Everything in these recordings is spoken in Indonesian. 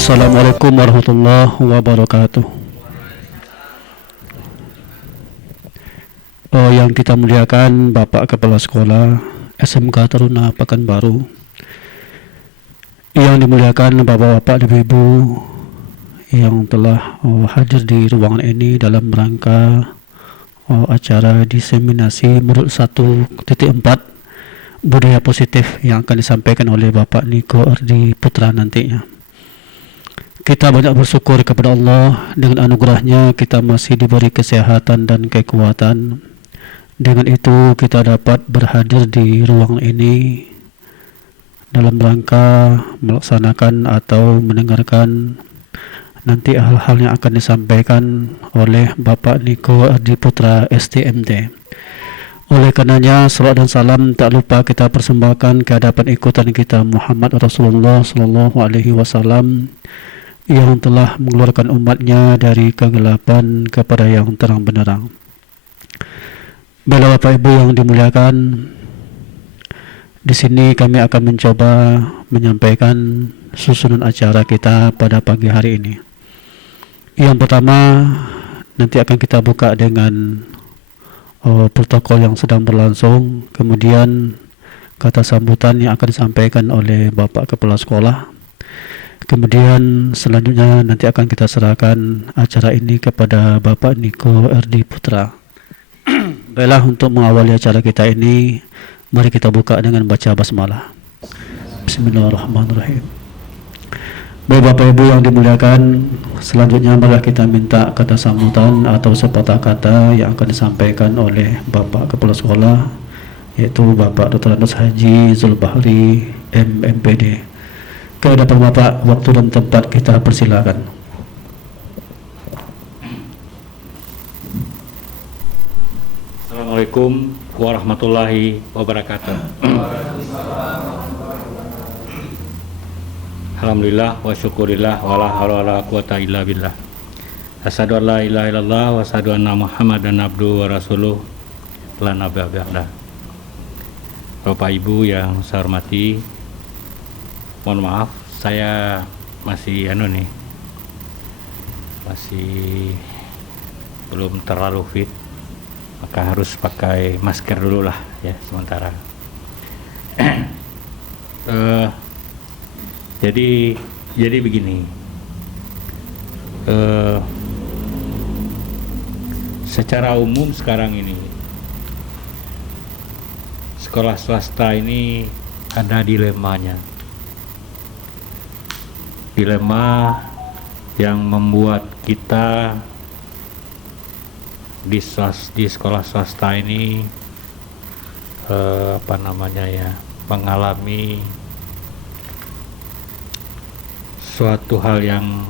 Assalamualaikum warahmatullahi wabarakatuh. Yang kita muliakan Bapak Kepala Sekolah SMK Taruna Pekanbaru, yang dimuliakan Bapak-bapak dan Ibu yang telah hadir di ruangan ini dalam rangka acara diseminasi modul 1.4 budaya positif yang akan disampaikan oleh Bapak Niko Ardi Putra nantinya. Kita banyak bersyukur kepada Allah, dengan anugerahnya kita masih diberi kesehatan dan kekuatan. Dengan itu kita dapat berhadir di ruang ini dalam rangka melaksanakan atau mendengarkan nanti hal-hal yang akan disampaikan oleh Bapak Niko Ardi Putra STMT. Oleh karenanya, salawat dan salam tak lupa kita persembahkan ke hadapan ikutan kita Muhammad Rasulullah Sallallahu Alaihi Wasallam yang telah mengeluarkan umatnya dari kegelapan kepada yang terang benderang. Baiklah Bapak Ibu yang dimuliakan, di sini kami akan mencoba menyampaikan susunan acara kita pada pagi hari ini. Yang pertama, nanti akan kita buka dengan protokol yang sedang berlangsung, kemudian kata sambutan yang akan disampaikan oleh Bapak Kepala Sekolah. Kemudian selanjutnya nanti akan kita serahkan acara ini kepada Bapak Niko Ardi Putra. Baiklah, untuk mengawali acara kita ini, mari kita buka dengan baca basmalah. Bismillahirrahmanirrahim. Baik Bapak Ibu yang dimuliakan, selanjutnya mari kita minta kata sambutan atau sepatah kata yang akan disampaikan oleh Bapak Kepala Sekolah, yaitu Bapak Dr. Andes Haji Zulbahri MMPD. Ke hadapan Bapak, waktu dan tempat kita persilakan. Assalamualaikum warahmatullahi wabarakatuh. Alhamdulillah wa syukurillah wa la haula wa la quwata illa billah. Asyhadu an la ilaha illallah wa asyhadu anna Muhammadan abduhu wa rasuluh la nabiyya ba'da. Bapak Ibu yang saya hormati, mohon maaf saya masih masih belum terlalu fit, maka harus pakai masker dulu lah ya sementara. Jadi begini, secara umum sekarang ini sekolah swasta ini ada dilemanya. Dilema yang membuat kita di sekolah swasta ini mengalami suatu hal yang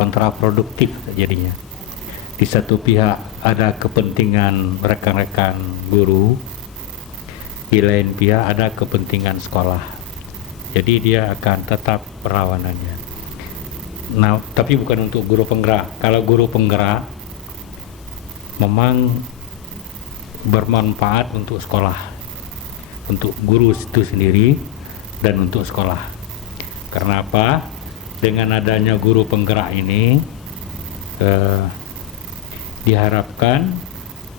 kontraproduktif jadinya. Di satu pihak ada kepentingan rekan-rekan guru, di lain pihak ada kepentingan sekolah. Jadi dia akan tetap perlawanannya. Nah, tapi bukan untuk guru penggerak. Kalau guru penggerak memang bermanfaat untuk sekolah, untuk guru itu sendiri dan untuk sekolah. Karena apa? Dengan adanya guru penggerak ini diharapkan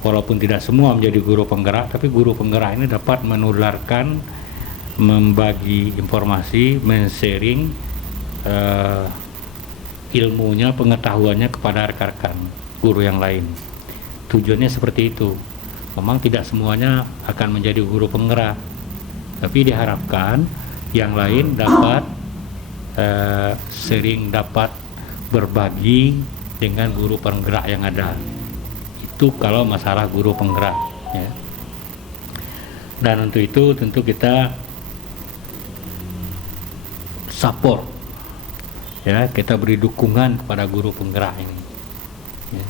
walaupun tidak semua menjadi guru penggerak, tapi guru penggerak ini dapat menularkan, membagi informasi, men-sharing ilmunya, pengetahuannya kepada rekan-rekan guru yang lain. Tujuannya seperti itu. Memang tidak semuanya akan menjadi guru penggerak, tapi diharapkan yang lain dapat sharing, dapat berbagi dengan guru penggerak yang ada. Itu kalau masalah guru penggerak ya. Dan untuk itu tentu kita support ya, kita beri dukungan kepada guru penggerak ini ya.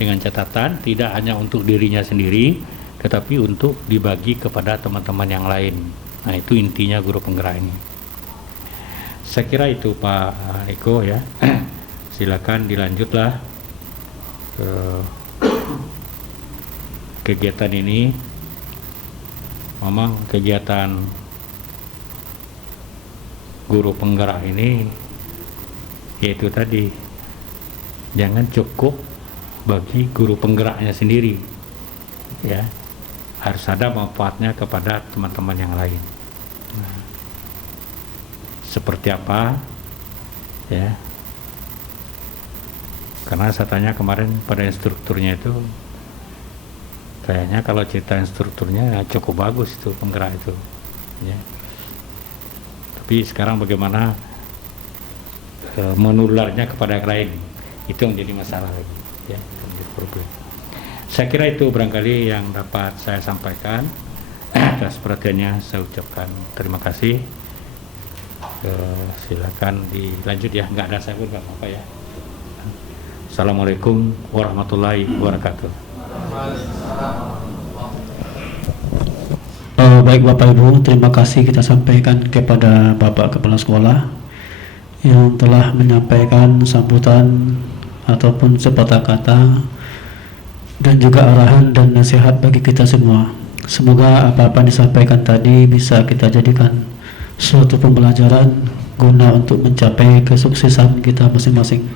Dengan catatan tidak hanya untuk dirinya sendiri, tetapi untuk dibagi kepada teman-teman yang lain. Nah, itu intinya guru penggerak ini. Saya kira itu Pak Eko ya. Silakan dilanjutlah kegiatan ini memang kegiatan guru penggerak ini yaitu tadi, jangan cukup bagi guru penggeraknya sendiri, ya, harus ada manfaatnya kepada teman-teman yang lain. Nah, seperti apa, ya? Karena saya tanya kemarin pada instrukturnya itu, kayaknya kalau cerita instrukturnya cukup bagus itu penggerak itu, ya. Tapi sekarang bagaimana menularnya kepada yang lain, itu yang jadi masalah lagi, ya, menjadi problem. Saya kira itu barangkali yang dapat saya sampaikan. Atas perhatiannya saya ucapkan terima kasih. Silakan dilanjut ya, nggak ada saya pun nggak apa-apa ya. Assalamualaikum warahmatullahi wabarakatuh. Baik Bapak Ibu, terima kasih kita sampaikan kepada Bapak Kepala Sekolah yang telah menyampaikan sambutan ataupun sepatah kata dan juga arahan dan nasihat bagi kita semua. Semoga apa-apa yang disampaikan tadi bisa kita jadikan suatu pembelajaran guna untuk mencapai kesuksesan kita masing-masing.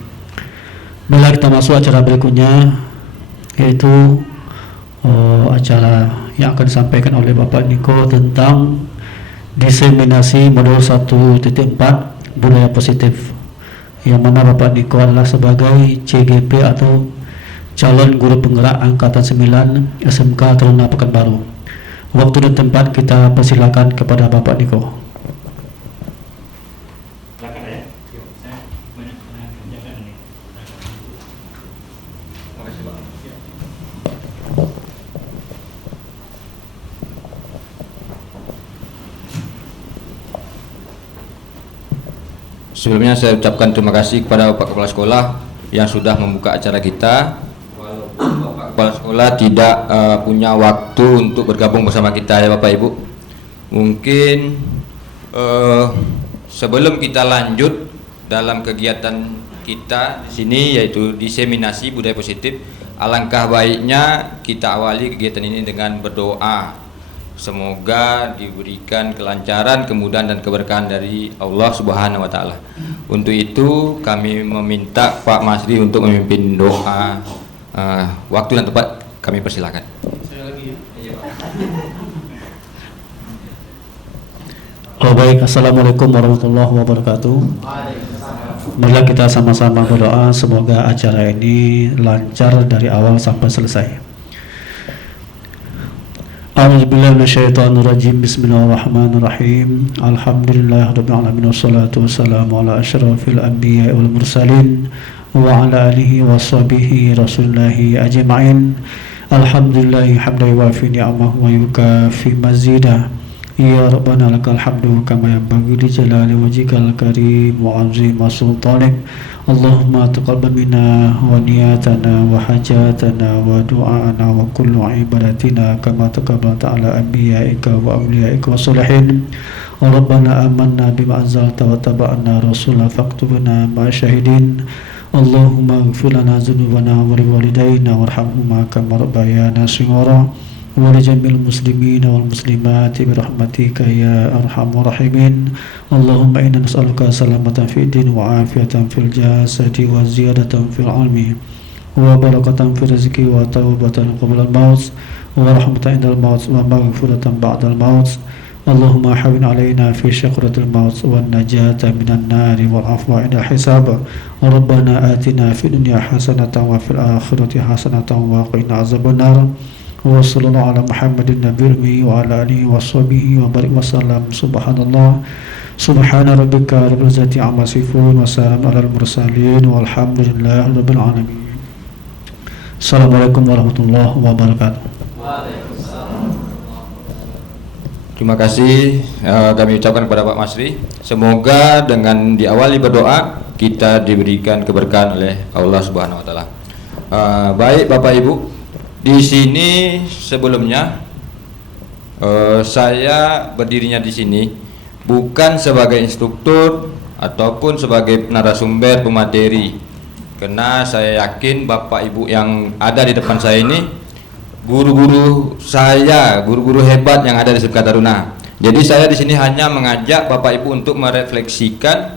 Bila kita masuk acara berikutnya, yaitu acara yang akan disampaikan oleh Bapak Niko tentang diseminasi modul 1.4 budaya positif, yang mana Bapak Niko adalah sebagai CGP atau calon guru penggerak angkatan 9 SMK Taruna Pekanbaru. Waktu dan tempat kita persilakan kepada Bapak Niko. Sebelumnya saya ucapkan terima kasih kepada Bapak Kepala Sekolah yang sudah membuka acara kita. Walaupun Bapak Kepala Sekolah tidak punya waktu untuk bergabung bersama kita ya Bapak Ibu. Mungkin sebelum kita lanjut dalam kegiatan kita di sini, yaitu diseminasi budaya positif, alangkah baiknya kita awali kegiatan ini dengan berdoa. Semoga diberikan kelancaran, kemudahan dan keberkahan dari Allah Subhanahu wa taala. Untuk itu kami meminta Pak Masri untuk memimpin doa. Waktu dan tempat kami persilakan. Baik, Assalamualaikum warahmatullahi wabarakatuh. Marilah kita sama-sama berdoa semoga acara ini lancar dari awal sampai selesai. A'udzubillahi minasyaitonirrajim. Bismillahirrahmanirrahim. Alhamdulillahirabbil alamin wassalatu wassalamu ala asyrafil anbiya'i wal mursalin wa ala alihi washabihi rasulillahi ajma'in. Alhamdulillahi hamdan yuwafi ni'amahu wa yukafi mazidah. Ya Rabbana lakal hamdu kama yanbaghi li jalali wajhikal karim wa 'azimi sultanik. Allahumma taqabbal minna wa niyatana wa hajatana wa du'ana wa kullu ibadatina kama taqabbalta ala anbiya'ika wa awliya'ika wa salihin. Rabbana amanna bima anzalta wa taba'na rasula faktubna ma'a syahidin. Allahumma ighfir lana dzunubana wa liwalidayna warhamhuma kama rabbayana shighara. ولجميع المسلمين والمسلمات برحمتك يا أرحم الراحمين. اللهم إنا نسألك سلامة في الدين وعافية في الجسد وزيادة في العلم وبركة في الرزق وتوبة قبل الموت ورحمة عند الموت ومغفرة بعد الموت. اللهم حول علينا في شقرة الموت والنجاة من النار والعفو عند الحساب. ربنا آتنا في الدنيا حسنة وفي الآخرة حسنة وقنا عذاب النار. وصلى الله على محمد النبي وعلى آله وصحبه وبارك وسلم. Subhanallah, subhana rabbika rabbil izzati amma yasifun wa salamun alal mursalin walhamdulillahi rabbil alamin. Assalamualaikum warahmatullahi wabarakatuh. Terima kasih kami ucapkan kepada Pak Masri. Semoga dengan diawali berdoa kita diberikan keberkahan oleh Allah Subhanahu wa taala. Baik Bapak Ibu, di sini sebelumnya saya berdirinya di sini bukan sebagai instruktur ataupun sebagai narasumber pemateri, karena saya yakin Bapak Ibu yang ada di depan saya ini guru-guru saya, guru-guru hebat yang ada di SMK Taruna. Jadi saya di sini hanya mengajak Bapak Ibu untuk merefleksikan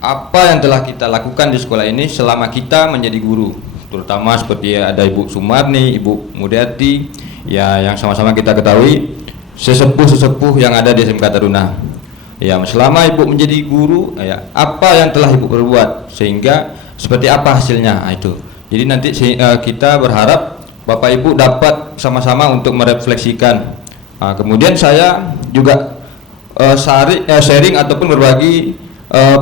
apa yang telah kita lakukan di sekolah ini selama kita menjadi guru, terutama seperti ada Ibu Sumarni, Ibu Mudyati, ya yang sama-sama kita ketahui sesepuh-sesepuh yang ada di SMK Taruna. Ya, selama Ibu menjadi guru, ya apa yang telah Ibu perbuat sehingga seperti apa hasilnya, itu. Jadi nanti kita berharap Bapak Ibu dapat sama-sama untuk merefleksikan. Kemudian saya juga sharing ataupun berbagi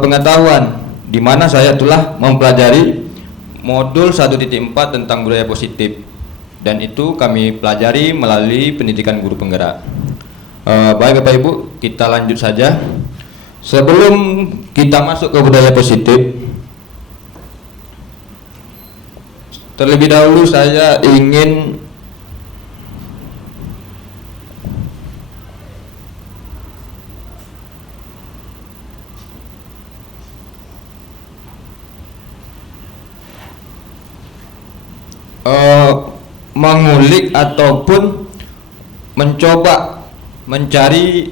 pengetahuan di mana saya telah mempelajari modul 1.4 tentang budaya positif, dan itu kami pelajari melalui pendidikan guru penggerak. Baik Bapak Ibu, kita lanjut saja. Sebelum kita masuk ke budaya positif, terlebih dahulu saya ingin mengulik ataupun mencoba mencari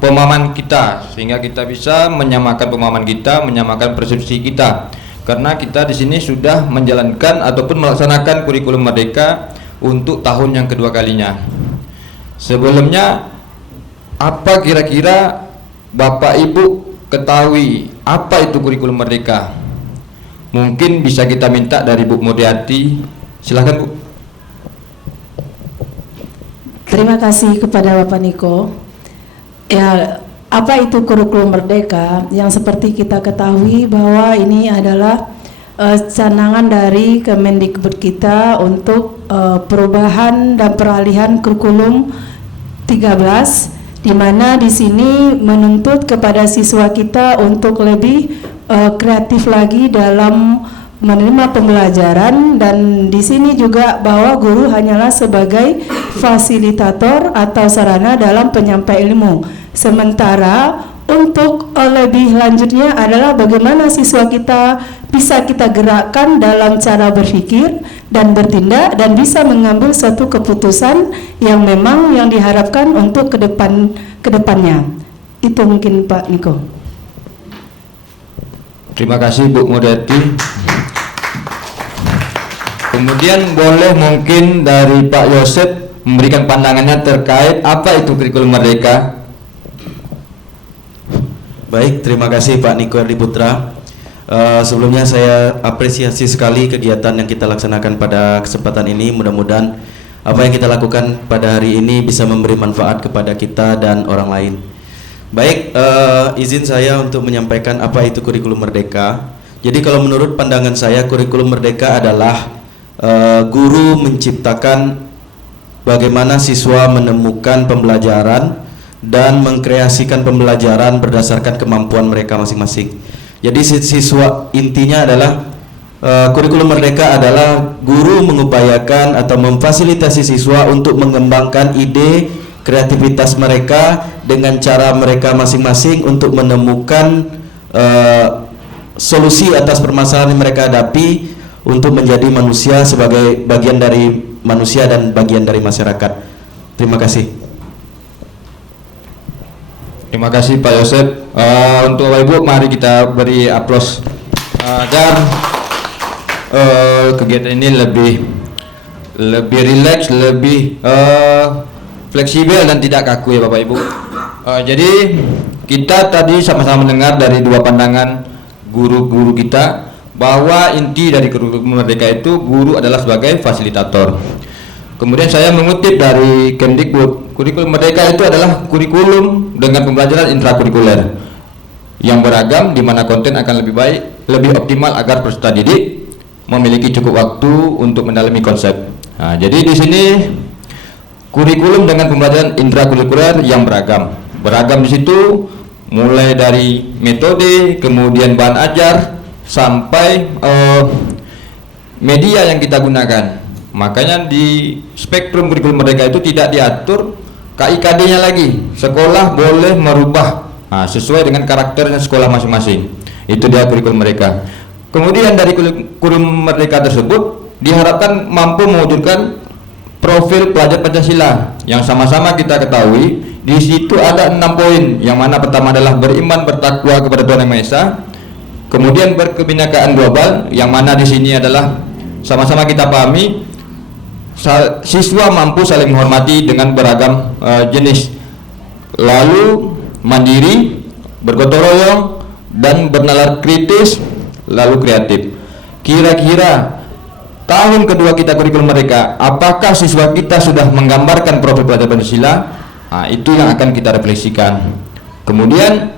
pemahaman kita sehingga kita bisa menyamakan pemahaman kita, menyamakan persepsi kita. Karena kita di sini sudah menjalankan ataupun melaksanakan kurikulum Merdeka untuk tahun yang kedua kalinya. Sebelumnya, apa kira-kira Bapak Ibu ketahui apa itu kurikulum Merdeka? Mungkin bisa kita minta dari Bu Mudyati. Silahkan Bu. Terima kasih kepada Bapak Niko. Ya, apa itu kurikulum Merdeka? Yang seperti kita ketahui bahwa ini adalah canangan dari Kemendikbud kita untuk perubahan dan peralihan kurikulum 13, di mana di sini menuntut kepada siswa kita untuk lebih kreatif lagi dalam menerima pembelajaran, dan di sini juga bahwa guru hanyalah sebagai fasilitator atau sarana dalam penyampai ilmu. Sementara untuk lebih lanjutnya adalah bagaimana siswa kita bisa kita gerakkan dalam cara berpikir dan bertindak dan bisa mengambil suatu keputusan yang memang yang diharapkan untuk kedepannya. Itu mungkin Pak Niko. Terima kasih Bu Mudyati. Kemudian boleh mungkin dari Pak Yosep memberikan pandangannya terkait apa itu kurikulum Merdeka. Baik, terima kasih Pak Niko Erdi Putra. Sebelumnya saya apresiasi sekali kegiatan yang kita laksanakan pada kesempatan ini. Mudah-mudahan apa yang kita lakukan pada hari ini bisa memberi manfaat kepada kita dan orang lain. Baik, izin saya untuk menyampaikan apa itu kurikulum Merdeka. Jadi kalau menurut pandangan saya, kurikulum Merdeka adalah guru menciptakan bagaimana siswa menemukan pembelajaran dan mengkreasikan pembelajaran berdasarkan kemampuan mereka masing-masing. Jadi siswa intinya adalah kurikulum Merdeka adalah guru mengupayakan atau memfasilitasi siswa untuk mengembangkan ide kreativitas mereka dengan cara mereka masing-masing untuk menemukan solusi atas permasalahan yang mereka hadapi untuk menjadi manusia sebagai bagian dari manusia dan bagian dari masyarakat. Terima kasih. Terima kasih Pak Yosep. Untuk Bapak Ibu, mari kita beri aplaus agar kegiatan ini lebih rileks, lebih fleksibel dan tidak kaku ya Bapak Ibu. Jadi kita tadi sama-sama mendengar dari dua pandangan guru-guru kita bahwa inti dari kurikulum Merdeka itu guru adalah sebagai fasilitator. Kemudian saya mengutip dari Kemdikbud, kurikulum Merdeka itu adalah kurikulum dengan pembelajaran intrakurikuler yang beragam, di mana konten akan lebih baik, lebih optimal agar peserta didik memiliki cukup waktu untuk mendalami konsep. Nah, jadi di sini kurikulum dengan pembelajaran intrakurikuler yang beragam. Beragam di situ mulai dari metode, kemudian bahan ajar, sampai media yang kita gunakan. Makanya di spektrum kurikulum Merdeka itu tidak diatur KIKD-nya lagi. Sekolah boleh merubah sesuai dengan karakternya sekolah masing-masing. Itu dia kurikulum Merdeka. Kemudian dari kurikulum Merdeka tersebut diharapkan mampu mewujudkan profil pelajar Pancasila yang sama-sama kita ketahui di situ ada 6 poin, yang mana pertama adalah beriman bertakwa kepada Tuhan Yang Maha Esa, kemudian berkebinekaan global, yang mana di sini adalah sama-sama kita pahami siswa mampu saling menghormati dengan beragam jenis, lalu mandiri, bergotong royong, dan bernalar kritis, lalu kreatif. Kira-kira tahun kedua kita kurikulum mereka, apakah siswa kita sudah menggambarkan profil pelajar Pancasila? Nah, itu yang akan kita refleksikan. Kemudian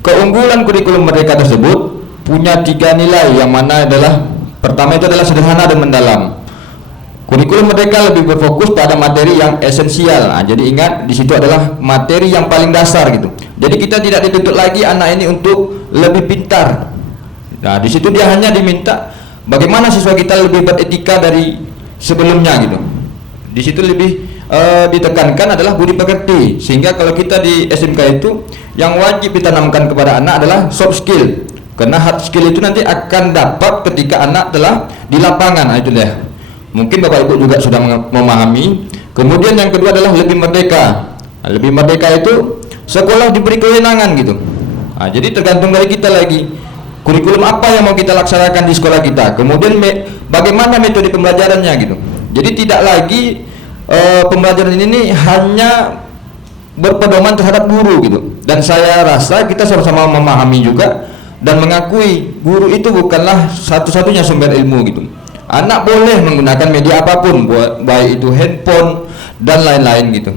keunggulan kurikulum mereka tersebut punya 3 nilai, yang mana adalah pertama itu adalah sederhana dan mendalam. Kurikulum mereka lebih berfokus pada materi yang esensial. Nah, jadi ingat di situ adalah materi yang paling dasar gitu. Jadi kita tidak dituntut lagi anak ini untuk lebih pintar. Nah, di situ dia hanya diminta bagaimana siswa kita lebih beretika dari sebelumnya gitu. Di situ lebih ditekankan adalah budi pekerti, sehingga kalau kita di SMK itu yang wajib ditanamkan kepada anak adalah soft skill. Karena hard skill itu nanti akan dapat ketika anak telah di lapangan. Nah, itu deh. Mungkin Bapak Ibu juga sudah memahami. Kemudian yang kedua adalah lebih merdeka. Nah, lebih merdeka itu sekolah diberi kewenangan gitu. Nah, jadi tergantung dari kita lagi. Kurikulum apa yang mau kita laksanakan di sekolah kita. Kemudian bagaimana metode pembelajarannya gitu. Jadi tidak lagi pembelajaran ini hanya berpedoman terhadap guru gitu. Dan saya rasa kita sama-sama memahami juga dan mengakui guru itu bukanlah satu-satunya sumber ilmu gitu. Anak boleh menggunakan media apapun, baik itu handphone dan lain-lain gitu,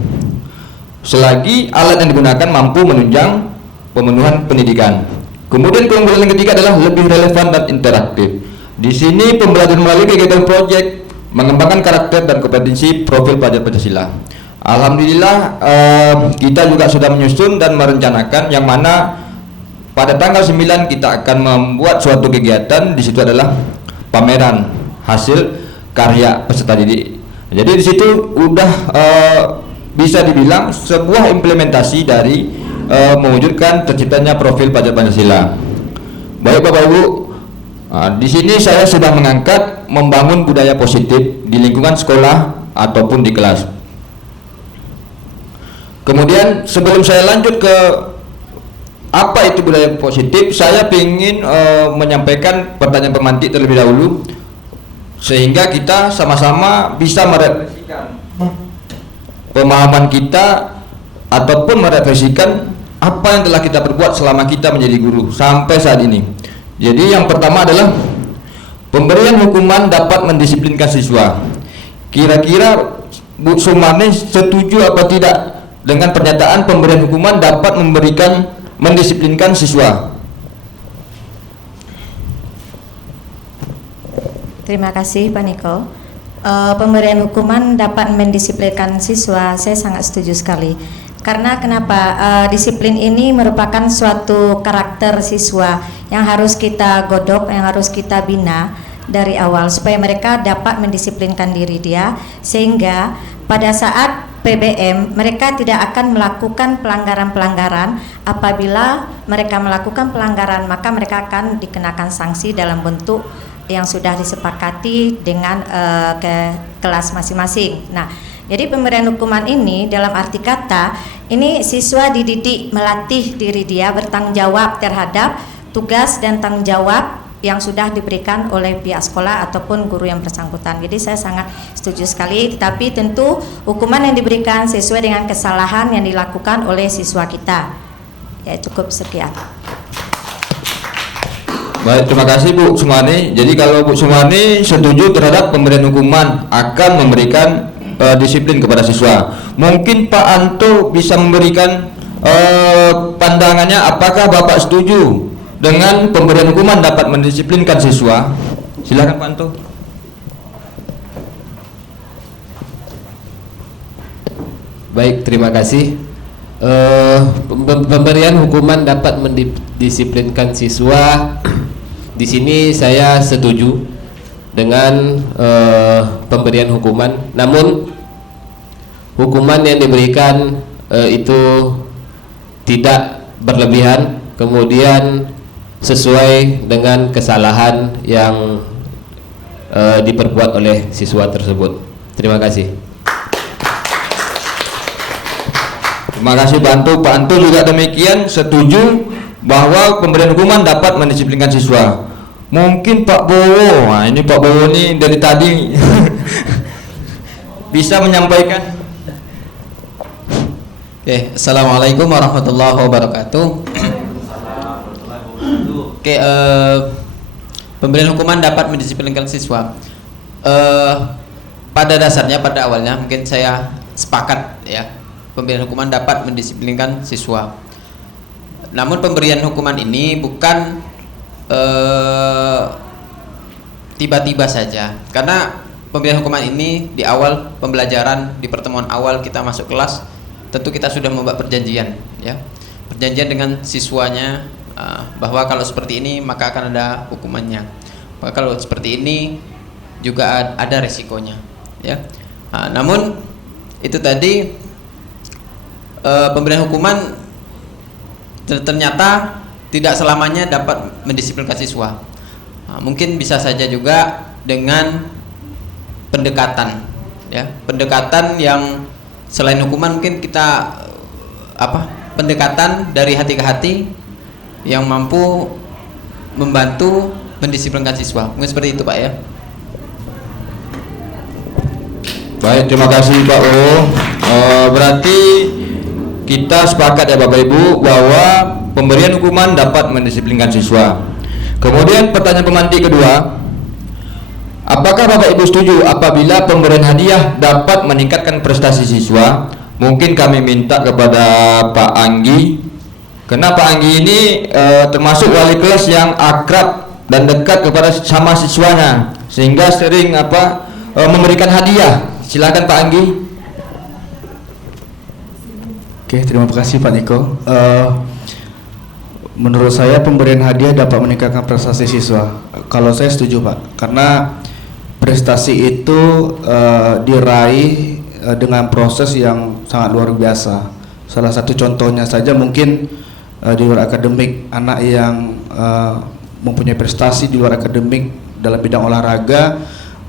selagi alat yang digunakan mampu menunjang pemenuhan pendidikan. Kemudian keunggulan yang ketiga adalah lebih relevan dan interaktif. Di sini pembelajaran melalui kegiatan proyek mengembangkan karakter dan kompetensi profil pelajar Pancasila. Alhamdulillah kita juga sudah menyusun dan merencanakan, yang mana pada tanggal 9 kita akan membuat suatu kegiatan. Di situ adalah pameran hasil karya peserta didik. Jadi di situ udah bisa dibilang sebuah implementasi dari mewujudkan terciptanya profil pelajar Pancasila. Baik Bapak Ibu, di sini saya sudah mengangkat membangun budaya positif di lingkungan sekolah ataupun di kelas. Kemudian sebelum saya lanjut ke apa itu budaya positif, saya ingin menyampaikan pertanyaan pemantik terlebih dahulu, sehingga kita sama-sama bisa merefleksikan pemahaman kita ataupun merefleksikan apa yang telah kita perbuat selama kita menjadi guru sampai saat ini. Jadi yang pertama adalah pemberian hukuman dapat mendisiplinkan siswa. Kira-kira Bu Sumarni setuju apa tidak dengan pernyataan pemberian hukuman dapat mendisiplinkan siswa? Terima kasih Pak Niko. Pemberian hukuman dapat mendisiplinkan siswa, saya sangat setuju sekali. Karena kenapa? Disiplin ini merupakan suatu karakter siswa yang harus kita godok, yang harus kita bina dari awal supaya mereka dapat mendisiplinkan diri dia, sehingga pada saat PBM mereka tidak akan melakukan pelanggaran-pelanggaran. Apabila mereka melakukan pelanggaran, maka mereka akan dikenakan sanksi dalam bentuk yang sudah disepakati dengan ke kelas masing-masing. Nah, jadi pemberian hukuman ini dalam arti kata ini siswa dididik melatih diri dia bertanggung jawab terhadap tugas dan tanggung jawab yang sudah diberikan oleh pihak sekolah ataupun guru yang bersangkutan. Jadi saya sangat setuju sekali, tetapi tentu hukuman yang diberikan sesuai dengan kesalahan yang dilakukan oleh siswa kita. Ya, cukup sekian. Baik, terima kasih Bu Sumarni. Jadi kalau Bu Sumarni setuju terhadap pemberian hukuman akan memberikan disiplin kepada siswa. Mungkin Pak Anto bisa memberikan pandangannya, apakah Bapak setuju dengan pemberian hukuman dapat mendisiplinkan siswa? Silakan Pak Anto. Baik, terima kasih. Pemberian hukuman dapat mendisiplinkan siswa. Di sini saya setuju dengan pemberian hukuman. Namun hukuman yang diberikan itu tidak berlebihan, kemudian sesuai dengan kesalahan yang diperbuat oleh siswa tersebut. Terima kasih. Terima kasih Pak Anto. Pak Anto juga demikian setuju bahwa pemberian hukuman dapat mendisiplinkan siswa. Mungkin Pak Bowo, nah ini Pak Bowo ini dari tadi bisa menyampaikan. Oke, Assalamualaikum warahmatullahi wabarakatuh. Oke, pemberian hukuman dapat mendisiplinkan siswa. Pada dasarnya, pada awalnya mungkin saya sepakat ya, pemberian hukuman dapat mendisiplinkan siswa. Namun pemberian hukuman ini bukan tiba-tiba saja, karena pemberian hukuman ini di awal pembelajaran, di pertemuan awal kita masuk kelas, tentu kita sudah membuat perjanjian ya, perjanjian dengan siswanya bahwa kalau seperti ini maka akan ada hukumannya, maka kalau seperti ini juga ada resikonya ya. Namun itu tadi pemberian hukuman ternyata tidak selamanya dapat mendisiplinkan siswa. Mungkin bisa saja juga dengan pendekatan ya, pendekatan yang selain hukuman, mungkin kita pendekatan dari hati ke hati yang mampu membantu mendisiplinkan siswa. Mungkin seperti itu Pak ya. Baik, terima kasih Pak O. Berarti kita sepakat ya Bapak Ibu bahwa pemberian hukuman dapat mendisiplinkan siswa. Kemudian pertanyaan pemantik kedua, apakah Bapak Ibu setuju apabila pemberian hadiah dapat meningkatkan prestasi siswa? Mungkin kami minta kepada Pak Anggi, karena Pak Anggi ini termasuk wali kelas yang akrab dan dekat kepada sama siswanya, sehingga sering memberikan hadiah. Silakan Pak Anggi. Oke, terima kasih Pak Niko. Menurut saya pemberian hadiah dapat meningkatkan prestasi siswa. Kalau saya setuju Pak, karena prestasi itu diraih dengan proses yang sangat luar biasa. Salah satu contohnya saja mungkin di luar akademik, anak yang mempunyai prestasi di luar akademik dalam bidang olahraga,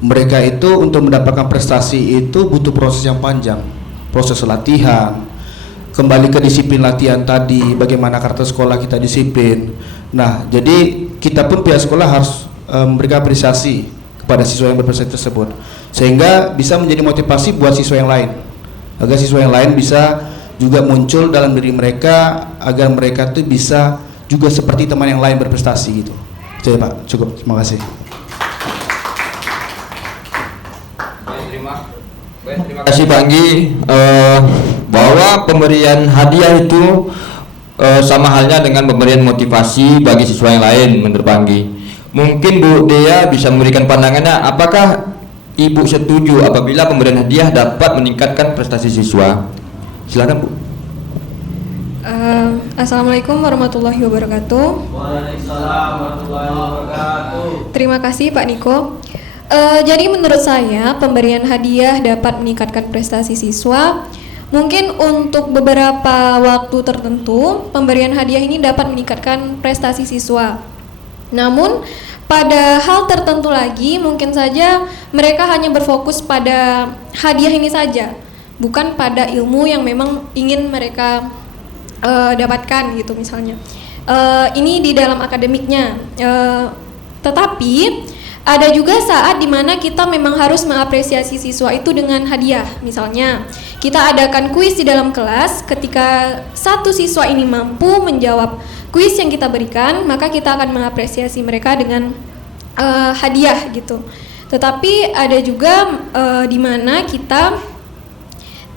mereka itu untuk mendapatkan prestasi itu butuh proses yang panjang, proses latihan, kembali ke disiplin latihan tadi, bagaimana karakter sekolah kita disiplin. Nah, jadi kita pun pihak sekolah harus memberikan apresiasi kepada siswa yang berprestasi tersebut, sehingga bisa menjadi motivasi buat siswa yang lain, agar siswa yang lain bisa juga muncul dalam diri mereka, agar mereka tuh bisa juga seperti teman yang lain berprestasi gitu. Jadi Pak, cukup, terima kasih. Terima kasih Pak Anggi. Bahwa pemberian hadiah itu sama halnya dengan pemberian motivasi bagi siswa yang lain menurut Pak Anggi. Mungkin Bu Dea bisa memberikan pandangannya, apakah Ibu setuju apabila pemberian hadiah dapat meningkatkan prestasi siswa? Silakan Bu. Assalamualaikum warahmatullahi wabarakatuh. Waalaikumsalam warahmatullahi wabarakatuh. Terima kasih Pak Niko. Jadi menurut saya pemberian hadiah dapat meningkatkan prestasi siswa. Mungkin untuk beberapa waktu tertentu pemberian hadiah ini dapat meningkatkan prestasi siswa. Namun pada hal tertentu lagi mungkin saja mereka hanya berfokus pada hadiah ini saja, bukan pada ilmu yang memang ingin mereka dapatkan gitu misalnya. Ini di dalam akademiknya. Tetapi ada juga saat dimana kita memang harus mengapresiasi siswa itu dengan hadiah. Misalnya, kita adakan kuis di dalam kelas, ketika satu siswa ini mampu menjawab kuis yang kita berikan, maka kita akan mengapresiasi mereka dengan hadiah gitu. Tetapi ada juga dimana kita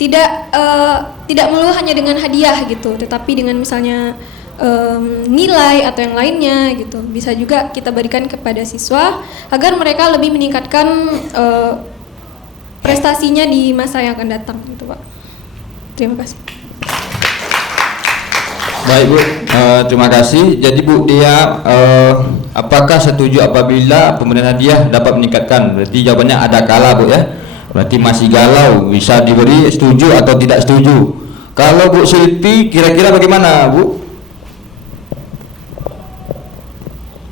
tidak melulu hanya dengan hadiah gitu, tetapi dengan misalnya nilai atau yang lainnya gitu, bisa juga kita berikan kepada siswa agar mereka lebih meningkatkan prestasinya di masa yang akan datang gitu Pak. Terima kasih. Baik Bu, terima kasih. Jadi Bu Dia, apakah setuju apabila pemberian hadiah dapat meningkatkan? Berarti jawabannya ada kala Bu ya. Berarti masih galau, bisa diberi setuju atau tidak setuju. Kalau Bu Silpi kira-kira bagaimana Bu?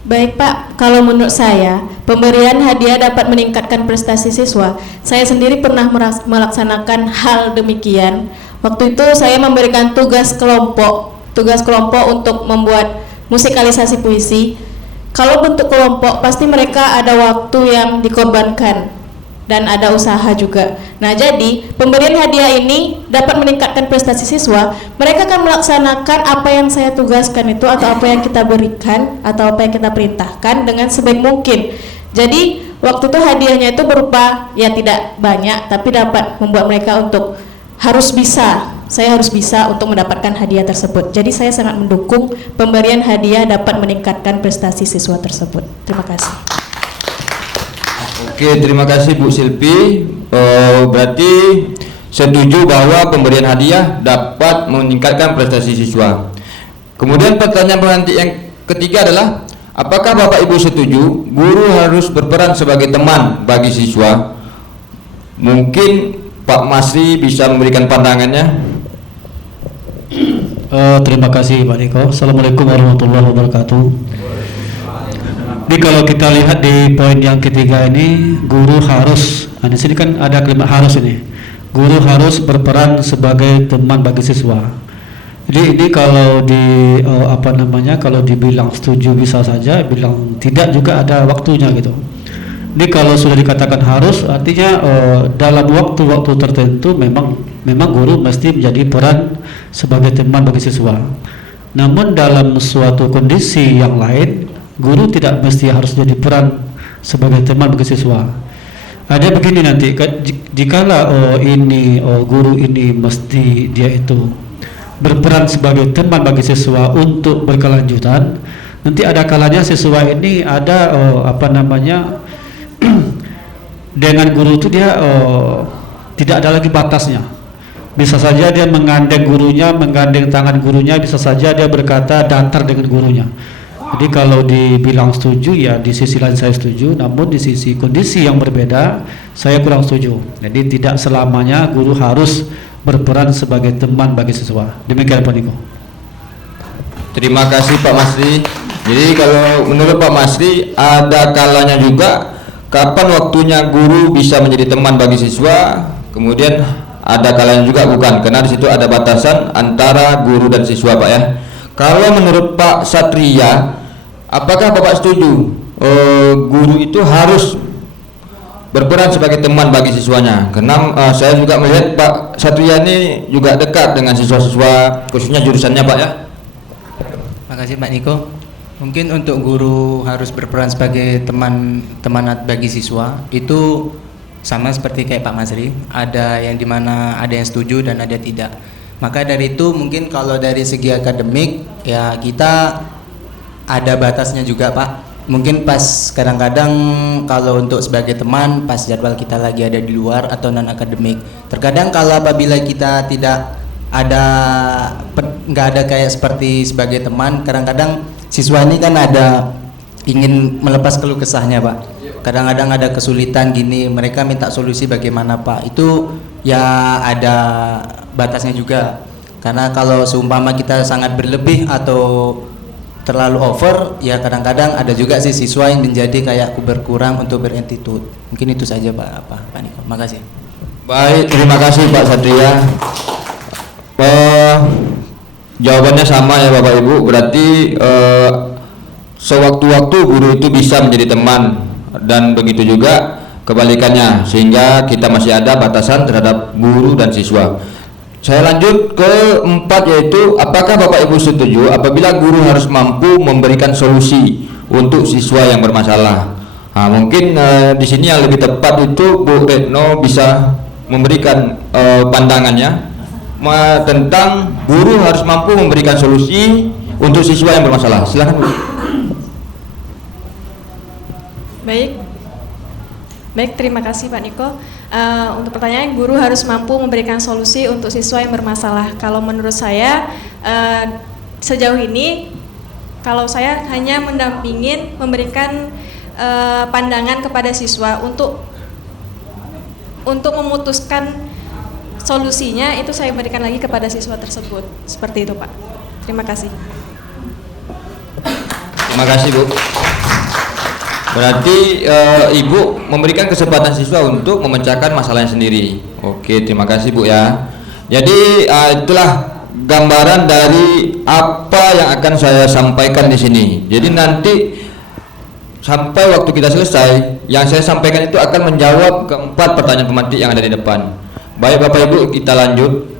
Baik Pak, kalau menurut saya pemberian hadiah dapat meningkatkan prestasi siswa. Saya sendiri pernah melaksanakan hal demikian. Waktu itu saya memberikan tugas kelompok untuk membuat musikalisasi puisi. Kalau bentuk kelompok pasti mereka ada waktu yang dikorbankan dan ada usaha juga. Nah, jadi pemberian hadiah ini dapat meningkatkan prestasi siswa. Mereka akan melaksanakan apa yang saya tugaskan itu atau apa yang kita berikan atau apa yang kita perintahkan dengan sebaik mungkin. Jadi waktu itu hadiahnya itu berupa ya tidak banyak, tapi dapat membuat mereka untuk harus bisa. Saya harus bisa untuk mendapatkan hadiah tersebut. Jadi saya sangat mendukung pemberian hadiah dapat meningkatkan prestasi siswa tersebut. Terima kasih. Oke, terima kasih Bu Silvi. Berarti setuju bahwa pemberian hadiah dapat meningkatkan prestasi siswa. Kemudian pertanyaan yang ketiga adalah, apakah Bapak Ibu setuju guru harus berperan sebagai teman bagi siswa? Mungkin Pak Masri bisa memberikan pandangannya. Terima kasih Pak Niko. Assalamualaikum warahmatullahi wabarakatuh. Jadi kalau kita lihat di poin yang ketiga ini, guru harus, di sini kan ada kalimat harus ini. Guru harus berperan sebagai teman bagi siswa. Jadi ini kalau kalau dibilang setuju bisa saja, bilang tidak juga ada waktunya gitu. Jadi kalau sudah dikatakan harus, artinya dalam waktu-waktu tertentu memang guru mesti menjadi peran sebagai teman bagi siswa. Namun dalam suatu kondisi yang lain, guru tidak mesti harus jadi peran sebagai teman bagi siswa. Ada begini nanti, jikala guru ini mesti dia itu berperan sebagai teman bagi siswa untuk berkelanjutan, nanti ada kalanya siswa ini ada dengan guru itu dia tidak ada lagi batasnya. Bisa saja dia menggandeng gurunya, menggandeng tangan gurunya, bisa saja dia berkata datar dengan gurunya. Jadi kalau dibilang setuju, ya di sisi lain saya setuju, namun di sisi kondisi yang berbeda saya kurang setuju. Jadi tidak selamanya guru harus berperan sebagai teman bagi siswa. Demikian Pak Niko. Terima kasih Pak Masri. Jadi kalau menurut Pak Masri, ada kalanya juga kapan waktunya guru bisa menjadi teman bagi siswa, kemudian ada kalanya juga bukan, karena di situ ada batasan antara guru dan siswa Pak ya. Kalau menurut Pak Satria, apakah Bapak setuju guru itu harus berperan sebagai teman bagi siswanya? Karena saya juga melihat Pak Satria ini juga dekat dengan siswa-siswa, khususnya jurusannya Pak ya. Terima kasih Pak Niko. Mungkin untuk guru harus berperan sebagai teman bagi siswa itu sama seperti kayak Pak Masri. Ada yang dimana ada yang setuju dan ada tidak. Maka dari itu mungkin kalau dari segi akademik ya kita ada batasnya juga Pak. Mungkin pas kadang-kadang kalau untuk sebagai teman pas jadwal kita lagi ada di luar atau non akademik. Terkadang kalau apabila kita tidak ada nggak ada kayak seperti sebagai teman, kadang-kadang siswa ini kan ada ingin melepas keluh kesahnya Pak. Kadang-kadang ada kesulitan gini, mereka minta solusi bagaimana Pak. Itu ya ada batasnya juga. Karena kalau seumpama kita sangat berlebih atau terlalu over, ya kadang-kadang ada juga sih siswa yang menjadi kayak berkurang untuk berattitude. Mungkin itu saja Pak Niko. Makasih. Baik, terima kasih Pak Satria. Jawabannya sama ya Bapak Ibu. Berarti sewaktu-waktu guru itu bisa menjadi teman, dan begitu juga kebalikannya, sehingga kita masih ada batasan terhadap guru dan siswa. Saya lanjut ke 4, yaitu apakah Bapak Ibu setuju apabila guru harus mampu memberikan solusi untuk siswa yang bermasalah? Nah, mungkin di sini yang lebih tepat itu Bu Retno bisa memberikan pandangannya tentang guru harus mampu memberikan solusi untuk siswa yang bermasalah. Silakan Bu. Baik, terima kasih Pak Niko. Untuk pertanyaan, guru harus mampu memberikan solusi untuk siswa yang bermasalah. Kalau menurut saya, sejauh ini, kalau saya hanya mendampingin, memberikan pandangan kepada siswa untuk memutuskan solusinya, itu saya berikan lagi kepada siswa tersebut. Seperti itu Pak. Terima kasih. Terima kasih Bu. Berarti Ibu memberikan kesempatan siswa untuk memecahkan masalahnya sendiri. Oke, terima kasih Bu ya. Jadi itulah gambaran dari apa yang akan saya sampaikan di sini. Jadi nanti sampai waktu kita selesai, yang saya sampaikan itu akan menjawab keempat pertanyaan pemantik yang ada di depan. Baik Bapak Ibu, kita lanjut.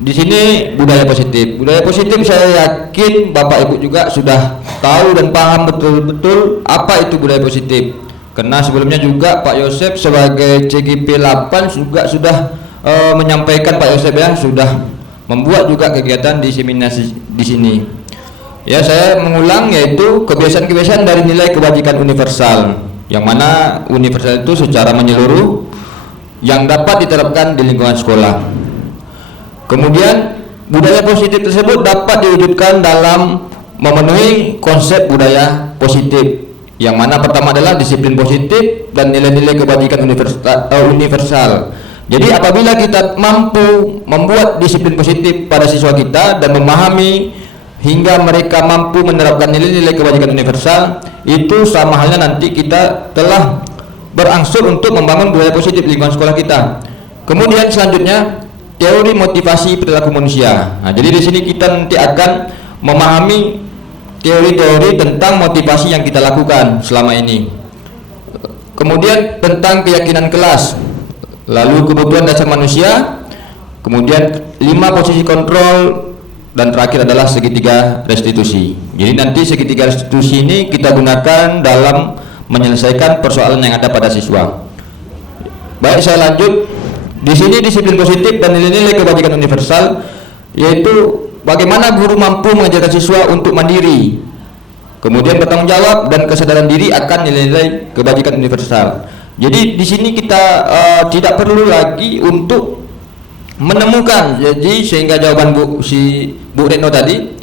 Di sini budaya positif. Budaya positif saya yakin Bapak Ibu juga sudah tahu dan paham betul-betul apa itu budaya positif. Karena sebelumnya juga Pak Yosep sebagai CGP 8 juga sudah menyampaikan, Pak Yosep ya, sudah membuat juga kegiatan diseminasi di sini. Ya, saya mengulang, yaitu kebiasaan-kebiasaan dari nilai kebajikan universal, yang mana universal itu secara menyeluruh yang dapat diterapkan di lingkungan sekolah. Kemudian budaya positif tersebut dapat diwujudkan dalam memenuhi konsep budaya positif, yang mana pertama adalah disiplin positif dan nilai-nilai kebajikan universal. Jadi apabila kita mampu membuat disiplin positif pada siswa kita dan memahami hingga mereka mampu menerapkan nilai-nilai kebajikan universal, itu sama halnya nanti kita telah berangsur untuk membangun budaya positif di lingkungan sekolah kita. Kemudian selanjutnya teori motivasi perilaku manusia. Nah, jadi di sini kita nanti akan memahami teori-teori tentang motivasi yang kita lakukan selama ini. Kemudian tentang keyakinan kelas, lalu kebutuhan dasar manusia, kemudian 5 posisi kontrol, dan terakhir adalah segitiga restitusi. Jadi nanti segitiga restitusi ini kita gunakan dalam menyelesaikan persoalan yang ada pada siswa. Baik, saya lanjut. Di sini disiplin positif dan nilai-nilai kebajikan universal, yaitu bagaimana guru mampu mengajarkan siswa untuk mandiri, kemudian bertanggung jawab dan kesadaran diri akan nilai-nilai kebajikan universal. Jadi di sini kita tidak perlu lagi untuk menemukan, jadi sehingga jawaban Bu Retno tadi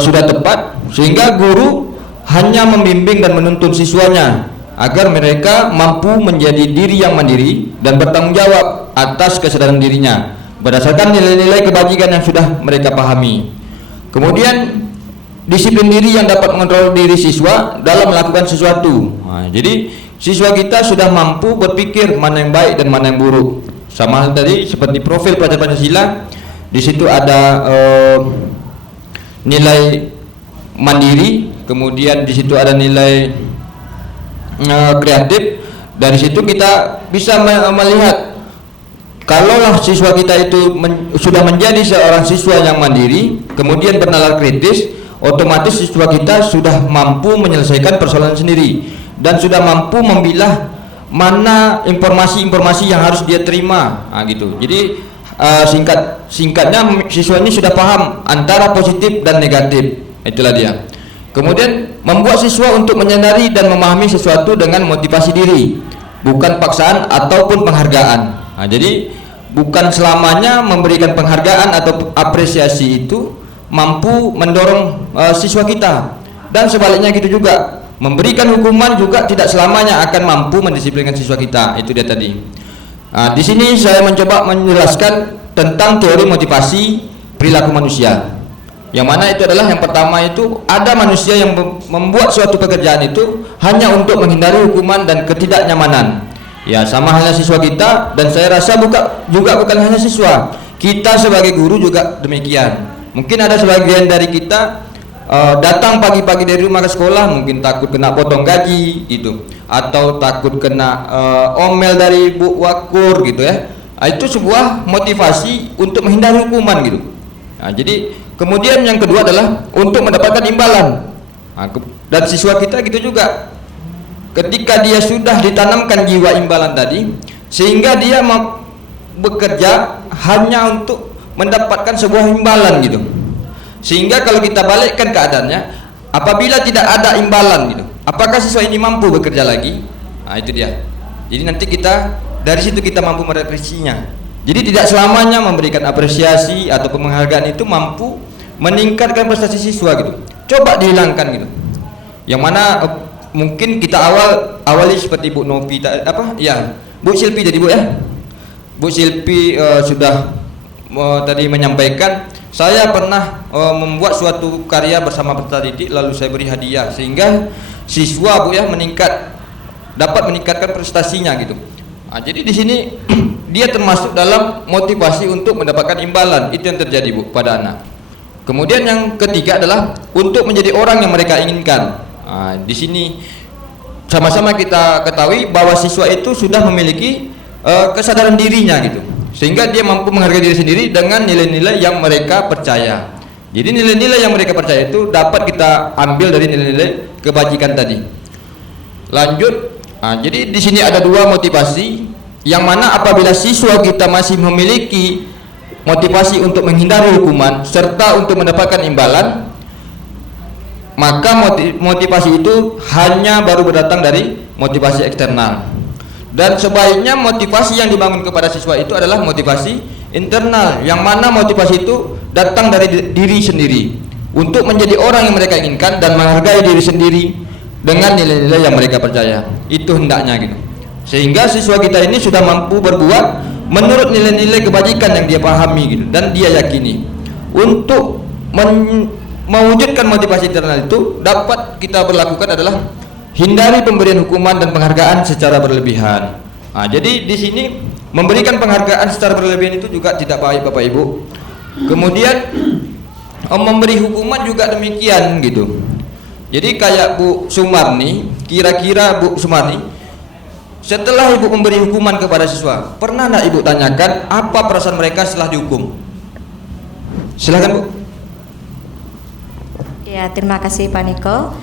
sudah tepat, sehingga guru hanya membimbing dan menuntun siswanya agar mereka mampu menjadi diri yang mandiri dan bertanggung jawab atas kesadaran dirinya berdasarkan nilai-nilai kebajikan yang sudah mereka pahami. Kemudian disiplin diri yang dapat mengontrol diri siswa dalam melakukan sesuatu. Nah, jadi siswa kita sudah mampu berpikir mana yang baik dan mana yang buruk. Sama hal tadi seperti profil pelajar Pancasila, di situ ada nilai mandiri, kemudian di situ ada nilai kreatif. Dari situ kita bisa melihat kalaulah siswa kita itu sudah menjadi seorang siswa yang mandiri, kemudian bernalar kritis, otomatis siswa kita sudah mampu menyelesaikan persoalan sendiri dan sudah mampu memilah mana informasi-informasi yang harus dia terima. Nah, gitu. Jadi singkatnya siswa ini sudah paham antara positif dan negatif. Itulah dia. Kemudian membuat siswa untuk menyadari dan memahami sesuatu dengan motivasi diri, bukan paksaan ataupun penghargaan. Nah, jadi bukan selamanya memberikan penghargaan atau apresiasi itu mampu mendorong siswa kita, dan sebaliknya gitu juga. Memberikan hukuman juga tidak selamanya akan mampu mendisiplinkan siswa kita. Itu dia tadi. Nah, di sini saya mencoba menjelaskan tentang teori motivasi perilaku manusia. Yang mana itu adalah yang pertama itu ada manusia yang membuat suatu pekerjaan itu hanya untuk menghindari hukuman dan ketidaknyamanan. Ya, sama halnya siswa kita, dan saya rasa juga bukan hanya siswa. Kita sebagai guru juga demikian. Mungkin ada sebagian dari kita datang pagi-pagi dari rumah ke sekolah mungkin takut kena potong gaji gitu, atau takut kena omel dari Bu Wakur gitu ya. Itu sebuah motivasi untuk menghindari hukuman gitu. Nah, jadi kemudian yang kedua adalah untuk mendapatkan imbalan. Nah, dan siswa kita gitu juga. Ketika dia sudah ditanamkan jiwa imbalan tadi, sehingga dia mau bekerja hanya untuk mendapatkan sebuah imbalan gitu. Sehingga kalau kita balikkan keadaannya, apabila tidak ada imbalan gitu, apakah siswa ini mampu bekerja lagi? Nah, itu dia. Jadi nanti kita dari situ kita mampu merefleksinya. Jadi tidak selamanya memberikan apresiasi atau penghargaan itu mampu meningkatkan prestasi siswa gitu. Coba dihilangkan gitu. Yang mana mungkin kita awali seperti Bu Novi Bu Silpi tadi Bu ya. Bu Silpi sudah tadi menyampaikan saya pernah membuat suatu karya bersama peserta didik, lalu saya beri hadiah sehingga siswa Bu ya dapat meningkatkan prestasinya gitu. Nah, jadi di sini dia termasuk dalam motivasi untuk mendapatkan imbalan. Itu yang terjadi Bu pada anak. Kemudian yang ketiga adalah untuk menjadi orang yang mereka inginkan. Nah, di sini sama-sama kita ketahui bahwa siswa itu sudah memiliki kesadaran dirinya gitu, sehingga dia mampu menghargai diri sendiri dengan nilai-nilai yang mereka percaya. Jadi nilai-nilai yang mereka percaya itu dapat kita ambil dari nilai-nilai kebajikan tadi. Lanjut, jadi di sini ada dua motivasi, yang mana apabila siswa kita masih memiliki motivasi untuk menghindari hukuman serta untuk mendapatkan imbalan, maka motivasi itu hanya baru berdatang dari motivasi eksternal. Dan sebaiknya motivasi yang dibangun kepada siswa itu adalah motivasi internal, yang mana motivasi itu datang dari diri sendiri untuk menjadi orang yang mereka inginkan dan menghargai diri sendiri dengan nilai-nilai yang mereka percaya. Itu hendaknya gitu, sehingga siswa kita ini sudah mampu berbuat menurut nilai-nilai kebajikan yang dia pahami gitu, dan dia yakini. Untuk mewujudkan motivasi internal itu dapat kita berlakukan adalah hindari pemberian hukuman dan penghargaan secara berlebihan. Nah, jadi di sini memberikan penghargaan secara berlebihan itu juga tidak baik Bapak Ibu. Kemudian memberi hukuman juga demikian gitu. Jadi kayak Bu Sumarni, kira-kira Bu Sumarni, setelah Ibu memberi hukuman kepada siswa, pernah enggak Ibu tanyakan apa perasaan mereka setelah dihukum? Silakan Bu. Ya, terima kasih Pak Niko.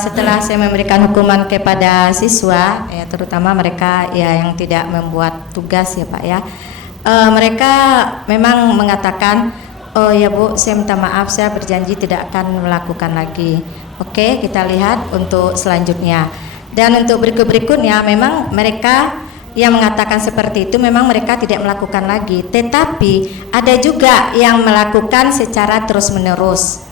Setelah saya memberikan hukuman kepada siswa, ya terutama mereka ya yang tidak membuat tugas ya Pak ya, mereka memang mengatakan, oh ya Bu, saya minta maaf, saya berjanji tidak akan melakukan lagi. Oke, kita lihat untuk selanjutnya. Dan untuk berikutnya memang mereka yang mengatakan seperti itu memang mereka tidak melakukan lagi, tetapi ada juga yang melakukan secara terus-menerus.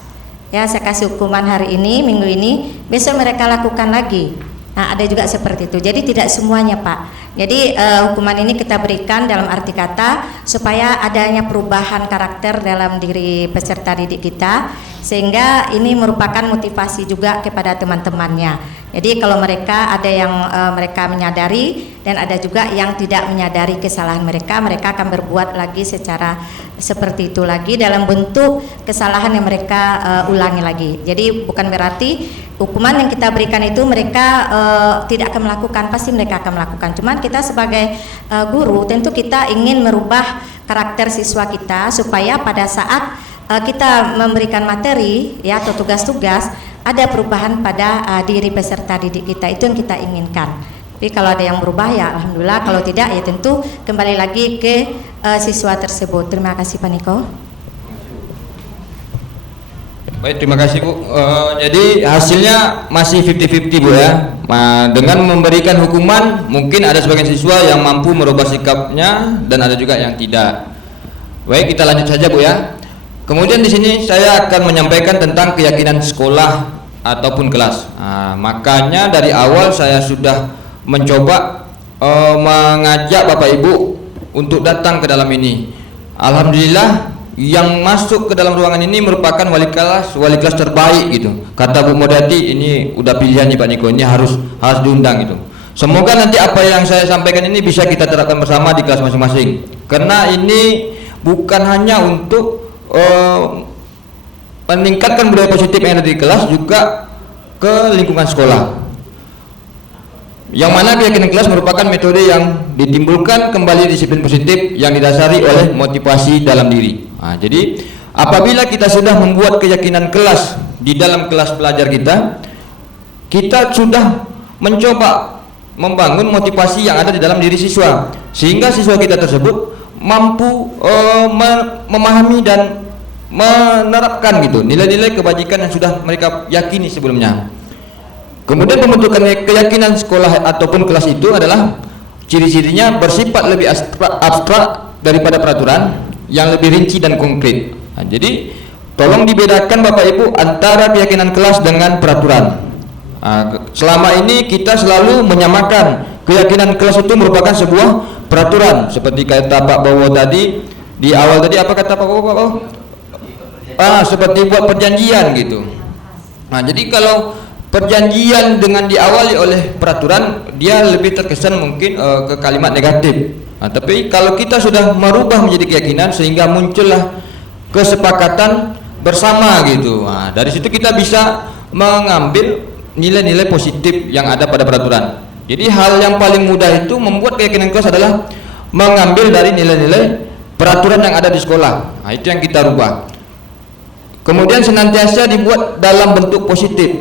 Ya, saya kasih hukuman hari ini, minggu ini, besok mereka lakukan lagi. Nah, ada juga seperti itu. Jadi tidak semuanya Pak. Jadi hukuman ini kita berikan dalam arti kata supaya adanya perubahan karakter dalam diri peserta didik kita, sehingga ini merupakan motivasi juga kepada teman-temannya. Jadi kalau mereka ada yang mereka menyadari dan ada juga yang tidak menyadari kesalahan mereka, mereka akan berbuat lagi secara seperti itu lagi dalam bentuk kesalahan yang mereka ulangi lagi. Jadi bukan berarti hukuman yang kita berikan itu mereka tidak akan melakukan, pasti mereka akan melakukan. Cuman kita sebagai guru tentu kita ingin merubah karakter siswa kita supaya pada saat kita memberikan materi ya atau tugas-tugas ada perubahan pada diri peserta didik kita. Itu yang kita inginkan. Tapi kalau ada yang berubah ya alhamdulillah, kalau tidak ya tentu kembali lagi ke siswa tersebut. Terima kasih Pak Niko. Baik, terima kasih Bu. Jadi hasilnya masih 50-50 Bu ya. Dengan memberikan hukuman mungkin ada sebagian siswa yang mampu merubah sikapnya dan ada juga yang tidak. Baik, kita lanjut saja Bu ya. Kemudian di sini saya akan menyampaikan tentang keyakinan sekolah ataupun kelas. Makanya dari awal saya sudah mencoba mengajak Bapak Ibu untuk datang ke dalam ini. Alhamdulillah yang masuk ke dalam ruangan ini merupakan wali kelas terbaik gitu. Kata Bu Modati, ini udah pilihan nih Pak Niko, ini harus diundang gitu. Semoga nanti apa yang saya sampaikan ini bisa kita terapkan bersama di kelas masing-masing. Karena ini bukan hanya untuk meningkatkan budaya positif yang ada di kelas, juga ke lingkungan sekolah. Yang mana keyakinan kelas merupakan metode yang ditimbulkan kembali disiplin positif yang didasari oleh motivasi dalam diri. Jadi apabila kita sudah membuat keyakinan kelas di dalam kelas pelajar kita sudah mencoba membangun motivasi yang ada di dalam diri siswa, sehingga siswa kita tersebut mampu memahami dan menerapkan gitu nilai-nilai kebajikan yang sudah mereka yakini sebelumnya. Kemudian pembentukan keyakinan sekolah ataupun kelas itu adalah ciri-cirinya bersifat lebih abstrak daripada peraturan yang lebih rinci dan konkret. Jadi tolong dibedakan Bapak Ibu antara keyakinan kelas dengan peraturan. Selama ini kita selalu menyamakan keyakinan kelas itu merupakan sebuah peraturan, seperti kata Pak Bowo tadi di awal tadi. Apa kata Pak Bowo? seperti buat perjanjian gitu. Nah, jadi kalau perjanjian dengan diawali oleh peraturan, dia lebih terkesan mungkin ke kalimat negatif. Nah, tapi kalau kita sudah merubah menjadi keyakinan sehingga muncullah kesepakatan bersama gitu. Nah, dari situ kita bisa mengambil nilai-nilai positif yang ada pada peraturan. Jadi hal yang paling mudah itu membuat keyakinan kelas adalah mengambil dari nilai-nilai peraturan yang ada di sekolah. Nah, itu yang kita rubah. Kemudian senantiasa dibuat dalam bentuk positif.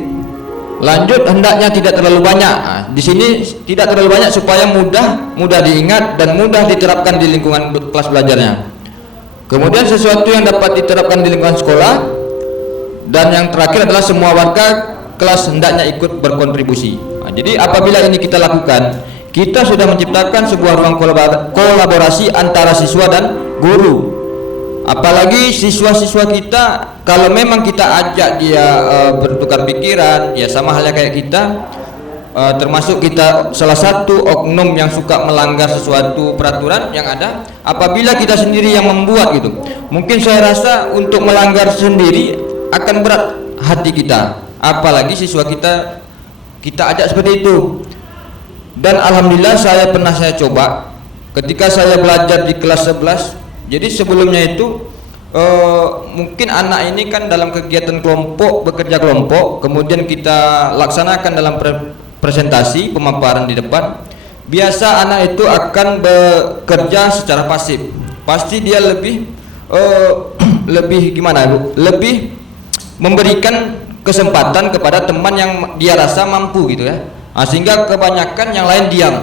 Lanjut, hendaknya tidak terlalu banyak. Nah, di sini tidak terlalu banyak supaya mudah diingat dan mudah diterapkan di lingkungan kelas belajarnya. Kemudian sesuatu yang dapat diterapkan di lingkungan sekolah, dan yang terakhir adalah semua warga kelas hendaknya ikut berkontribusi. Nah, jadi apabila ini kita lakukan, kita sudah menciptakan sebuah ruang kolaborasi antara siswa dan guru. Apalagi siswa-siswa kita, kalau memang kita ajak dia bertukar pikiran, ya sama halnya kayak kita, termasuk kita salah satu oknum yang suka melanggar sesuatu peraturan yang ada, apabila kita sendiri yang membuat gitu, mungkin saya rasa untuk melanggar sendiri akan berat hati kita, apalagi siswa kita ajak seperti itu. Dan alhamdulillah saya coba ketika saya belajar di kelas 11. Jadi sebelumnya itu mungkin anak ini kan dalam kegiatan kelompok, bekerja kelompok, kemudian kita laksanakan dalam presentasi pemaparan di depan. Biasa anak itu akan bekerja secara pasif. Pasti dia lebih gimana Bu? Lebih memberikan kesempatan kepada teman yang dia rasa mampu gitu ya. Nah, sehingga kebanyakan yang lain diam.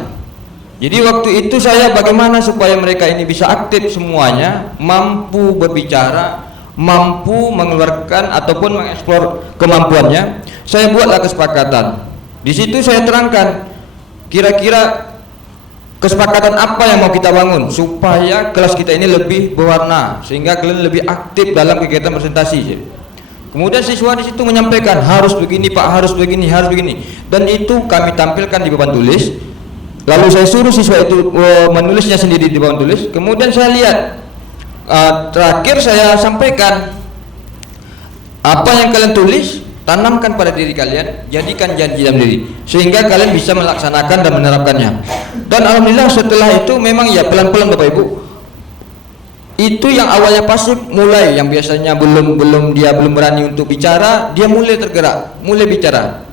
Jadi waktu itu saya bagaimana supaya mereka ini bisa aktif semuanya, mampu berbicara, mampu mengeluarkan ataupun mengeksplor kemampuannya. Saya buatlah kesepakatan. Di situ saya terangkan kira-kira kesepakatan apa yang mau kita bangun supaya kelas kita ini lebih berwarna, sehingga kalian lebih aktif dalam kegiatan presentasi. Kemudian siswa di situ menyampaikan harus begini Pak, harus begini, harus begini, dan itu kami tampilkan di papan tulis. Lalu saya suruh siswa itu menulisnya sendiri di papan tulis. Kemudian saya lihat, terakhir saya sampaikan apa yang kalian tulis, tanamkan pada diri kalian, jadikan janji dalam diri, sehingga kalian bisa melaksanakan dan menerapkannya. Dan alhamdulillah setelah itu memang ya pelan-pelan Bapak Ibu, itu yang awalnya pasif mulai, yang biasanya belum berani untuk bicara, dia mulai tergerak, mulai bicara,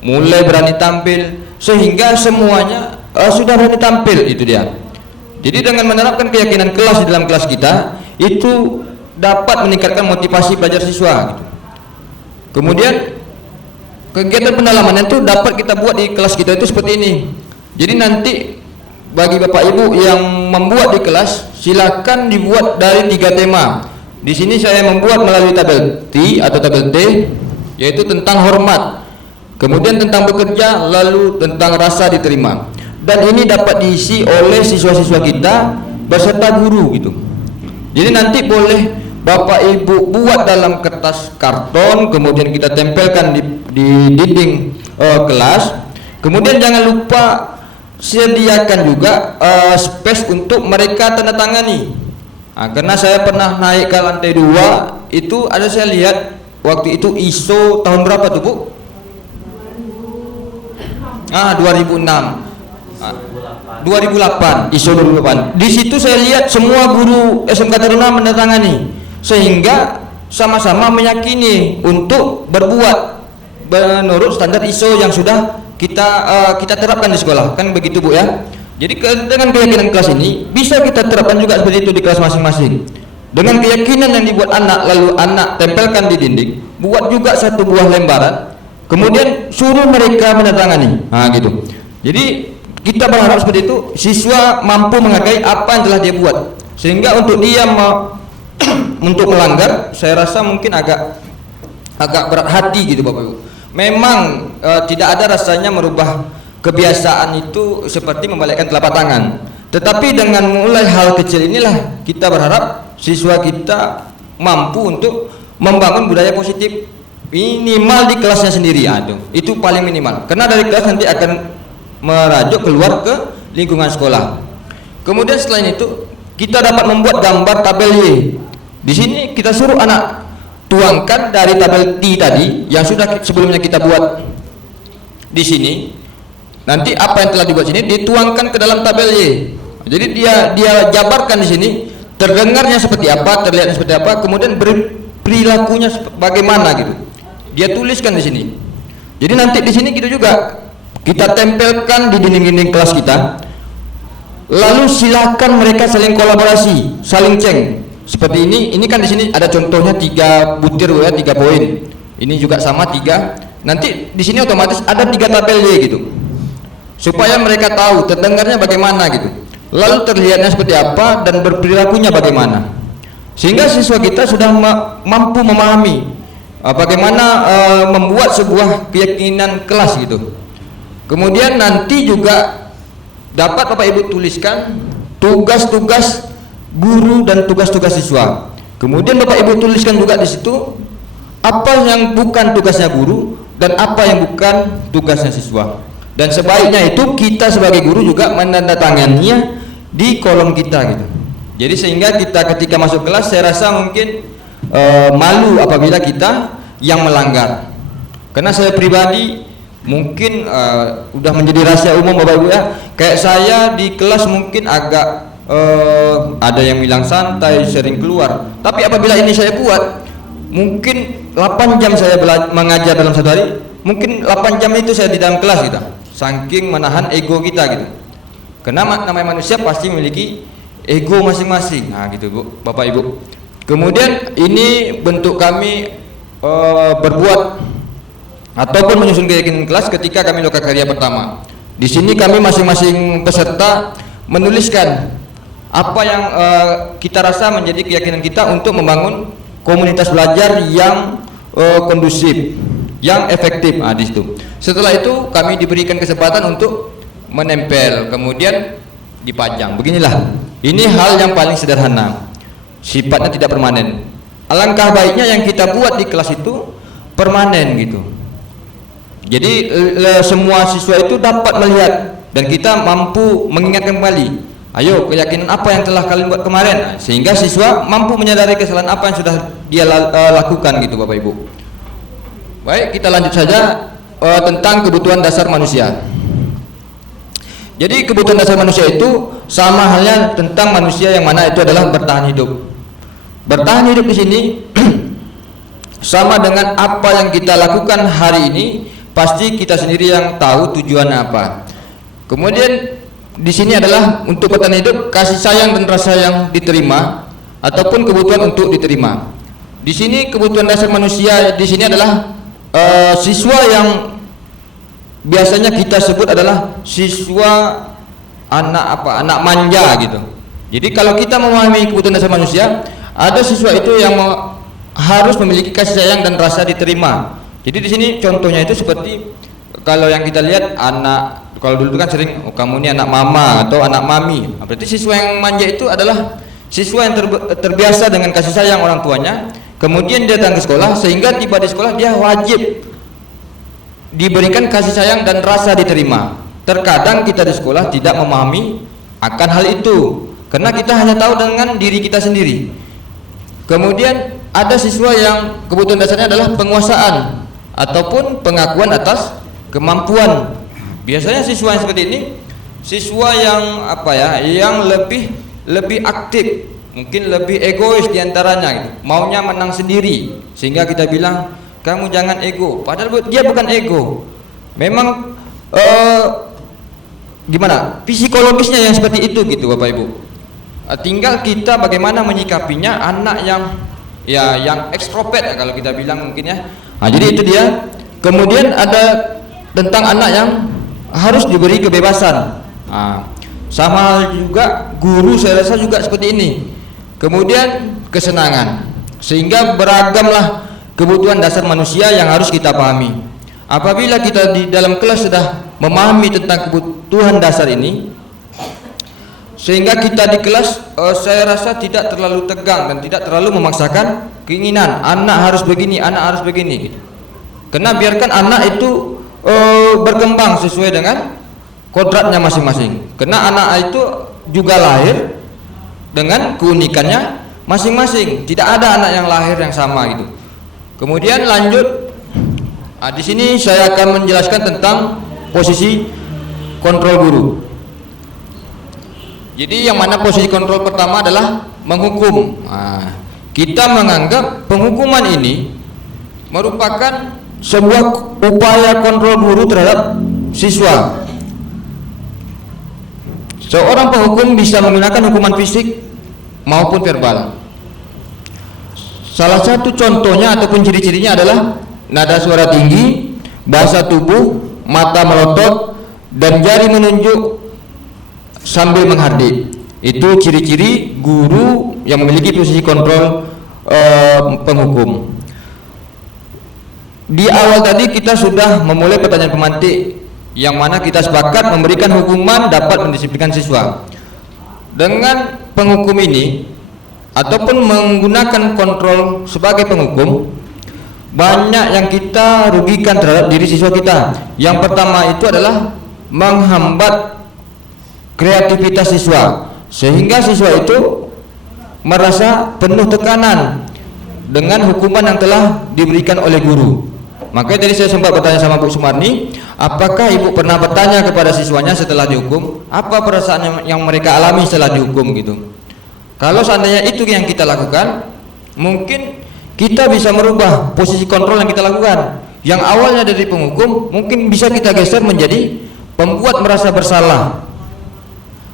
mulai berani tampil, sehingga semuanya sudah berani tampil. Itu dia. Jadi dengan menerapkan keyakinan kelas di dalam kelas kita, itu dapat meningkatkan motivasi belajar siswa gitu. Kemudian kegiatan pendalaman itu dapat kita buat di kelas kita itu seperti ini. Jadi nanti bagi Bapak Ibu yang membuat di kelas, silakan dibuat dari 3 tema. Di sini saya membuat melalui tabel T atau tabel T, yaitu tentang hormat, kemudian tentang bekerja, lalu tentang rasa diterima. Dan ini dapat diisi oleh siswa-siswa kita beserta guru gitu. Jadi nanti boleh Bapak Ibu buat dalam kertas karton, kemudian kita tempelkan di dinding kelas. Kemudian jangan lupa sediakan juga space untuk mereka tanda tangani. Nah, karena saya pernah naik ke lantai 2, itu ada saya lihat waktu itu ISO tahun berapa tuh Bu? 2006. 2008, ISO 2008. Di situ saya lihat semua guru SMK Taruna menandatangani, sehingga sama-sama meyakini untuk berbuat menurut standar ISO yang sudah kita terapkan di sekolah, kan begitu Bu ya. Jadi dengan keyakinan kelas ini bisa kita terapkan juga seperti itu di kelas masing-masing. Dengan keyakinan yang dibuat anak, lalu anak tempelkan di dinding, buat juga satu buah lembaran, kemudian suruh mereka menandatangani. Nah gitu. Jadi kita berharap seperti itu, siswa mampu menghargai apa yang telah dia buat, sehingga untuk dia untuk melanggar, saya rasa mungkin agak berat hati gitu Bapak Ibu. Memang tidak ada rasanya merubah kebiasaan itu seperti membalikkan telapak tangan, tetapi dengan mulai hal kecil inilah kita berharap siswa kita mampu untuk membangun budaya positif minimal di kelasnya sendiri. Itu paling minimal, karena dari kelas nanti akan merajuk keluar ke lingkungan sekolah. Kemudian selain itu kita dapat membuat gambar tabel Y. Di sini kita suruh anak tuangkan dari tabel T tadi yang sudah sebelumnya kita buat di sini. Nanti apa yang telah dibuat sini dituangkan ke dalam tabel Y. Jadi dia jabarkan di sini, terdengarnya seperti apa, terlihatnya seperti apa, kemudian perilakunya bagaimana gitu. Dia tuliskan di sini. Jadi nanti di sini gitu juga kita tempelkan di dinding-dinding kelas kita. Lalu silakan mereka saling kolaborasi, saling ceng. Seperti ini kan di sini ada contohnya 3 butir ya, 3 poin. Ini juga sama 3. Nanti di sini otomatis ada 3 tabel Y gitu. Supaya mereka tahu terdengarnya bagaimana gitu. Lalu terlihatnya seperti apa dan berperilakunya bagaimana. Sehingga siswa kita sudah mampu memahami bagaimana membuat sebuah keyakinan kelas gitu. Kemudian nanti juga dapat Bapak Ibu tuliskan tugas-tugas guru dan tugas-tugas siswa. Kemudian Bapak Ibu tuliskan juga di situ apa yang bukan tugasnya guru dan apa yang bukan tugasnya siswa. Dan sebaiknya itu kita sebagai guru juga menandatanganinya di kolom kita gitu. Jadi sehingga kita ketika masuk kelas saya rasa mungkin malu apabila kita yang melanggar. Karena saya pribadi mungkin udah menjadi rahasia umum Bapak Ibu ya. Kayak saya di kelas mungkin agak ada yang bilang santai, sering keluar. Tapi apabila ini saya buat, mungkin 8 jam saya mengajar dalam satu hari, mungkin 8 jam itu saya di dalam kelas gitu. Saking menahan ego kita gitu. Karena namanya manusia pasti memiliki ego masing-masing. Nah gitu Bu, Bapak Ibu. Kemudian ini bentuk kami berbuat ataupun menyusun keyakinan kelas ketika kami lokakarya pertama. Di sini kami masing-masing peserta menuliskan apa yang kita rasa menjadi keyakinan kita untuk membangun komunitas belajar yang kondusif, yang efektif. Nah, di situ. Setelah itu kami diberikan kesempatan untuk menempel, kemudian dipajang. Beginilah. Ini hal yang paling sederhana. Sifatnya tidak permanen. Alangkah baiknya yang kita buat di kelas itu permanen gitu. Jadi semua siswa itu dapat melihat dan kita mampu mengingatkan kembali. Ayo, keyakinan apa yang telah kalian buat kemarin, sehingga siswa mampu menyadari kesalahan apa yang sudah dia lakukan gitu Bapak Ibu. Baik, kita lanjut saja tentang kebutuhan dasar manusia. Jadi kebutuhan dasar manusia itu sama halnya tentang manusia yang mana itu adalah bertahan hidup. Bertahan hidup di sini sama dengan apa yang kita lakukan hari ini, pasti kita sendiri yang tahu tujuannya apa. Kemudian di sini adalah untuk bertahan hidup, kasih sayang dan rasa yang diterima ataupun kebutuhan untuk diterima. Di sini kebutuhan dasar manusia di sini adalah siswa yang biasanya kita sebut adalah siswa anak manja gitu. Jadi kalau kita memahami kebutuhan dasar manusia, ada siswa itu yang harus memiliki kasih sayang dan rasa diterima. Jadi di sini contohnya itu seperti kalau yang kita lihat anak, kalau dulu kan sering kamu ini anak mama atau anak mami. Nah, berarti siswa yang manja itu adalah siswa yang terbiasa dengan kasih sayang orang tuanya. Kemudian dia datang ke sekolah, sehingga tiba di sekolah dia wajib diberikan kasih sayang dan rasa diterima. Terkadang kita di sekolah tidak memahami akan hal itu karena kita hanya tahu dengan diri kita sendiri. Kemudian ada siswa yang kebutuhan dasarnya adalah penguasaan ataupun pengakuan atas kemampuan. Biasanya siswa yang seperti ini siswa yang yang lebih aktif, mungkin lebih egois diantaranya gitu. Maunya menang sendiri, sehingga kita bilang kamu jangan ego, padahal dia bukan ego. Memang gimana psikologisnya yang seperti itu gitu Bapak Ibu. Tinggal kita bagaimana menyikapinya. Anak yang ekstrovert ya, kalau kita bilang mungkin ya. Nah, jadi itu dia. Kemudian ada tentang anak yang harus diberi kebebasan. Nah, sama hal juga guru saya rasa juga seperti ini. Kemudian kesenangan, sehingga beragamlah kebutuhan dasar manusia yang harus kita pahami. Apabila kita di dalam kelas sudah memahami tentang kebutuhan dasar ini, sehingga kita di kelas saya rasa tidak terlalu tegang dan tidak terlalu memaksakan keinginan anak harus begini, anak harus begini. Karena biarkan anak itu berkembang sesuai dengan kodratnya masing-masing. Karena anak itu juga lahir dengan keunikannya masing-masing. Tidak ada anak yang lahir yang sama gitu. Kemudian lanjut, di sini saya akan menjelaskan tentang posisi kontrol guru. Jadi yang mana posisi kontrol pertama adalah menghukum. Kita menganggap penghukuman ini merupakan sebuah upaya kontrol guru terhadap siswa. Seorang penghukum bisa menggunakan hukuman fisik maupun verbal. Salah satu contohnya ataupun ciri-cirinya adalah nada suara tinggi, bahasa tubuh, mata melotot, dan jari menunjuk sambil menghardik. Itu ciri-ciri guru yang memiliki posisi kontrol penghukum. Di awal tadi kita sudah memulai pertanyaan pemantik, yang mana kita sepakat memberikan hukuman dapat mendisiplinkan siswa. Dengan penghukum ini ataupun menggunakan kontrol sebagai penghukum, banyak yang kita rugikan terhadap diri siswa kita. Yang pertama itu adalah menghambat kreativitas siswa, sehingga siswa itu merasa penuh tekanan dengan hukuman yang telah diberikan oleh guru. Makanya tadi saya sempat bertanya sama Bu Sumarni, apakah Ibu pernah bertanya kepada siswanya setelah dihukum, apa perasaan yang mereka alami setelah dihukum gitu. Kalau seandainya itu yang kita lakukan, mungkin kita bisa merubah posisi kontrol yang kita lakukan. Yang awalnya dari penghukum, mungkin bisa kita geser menjadi pembuat merasa bersalah.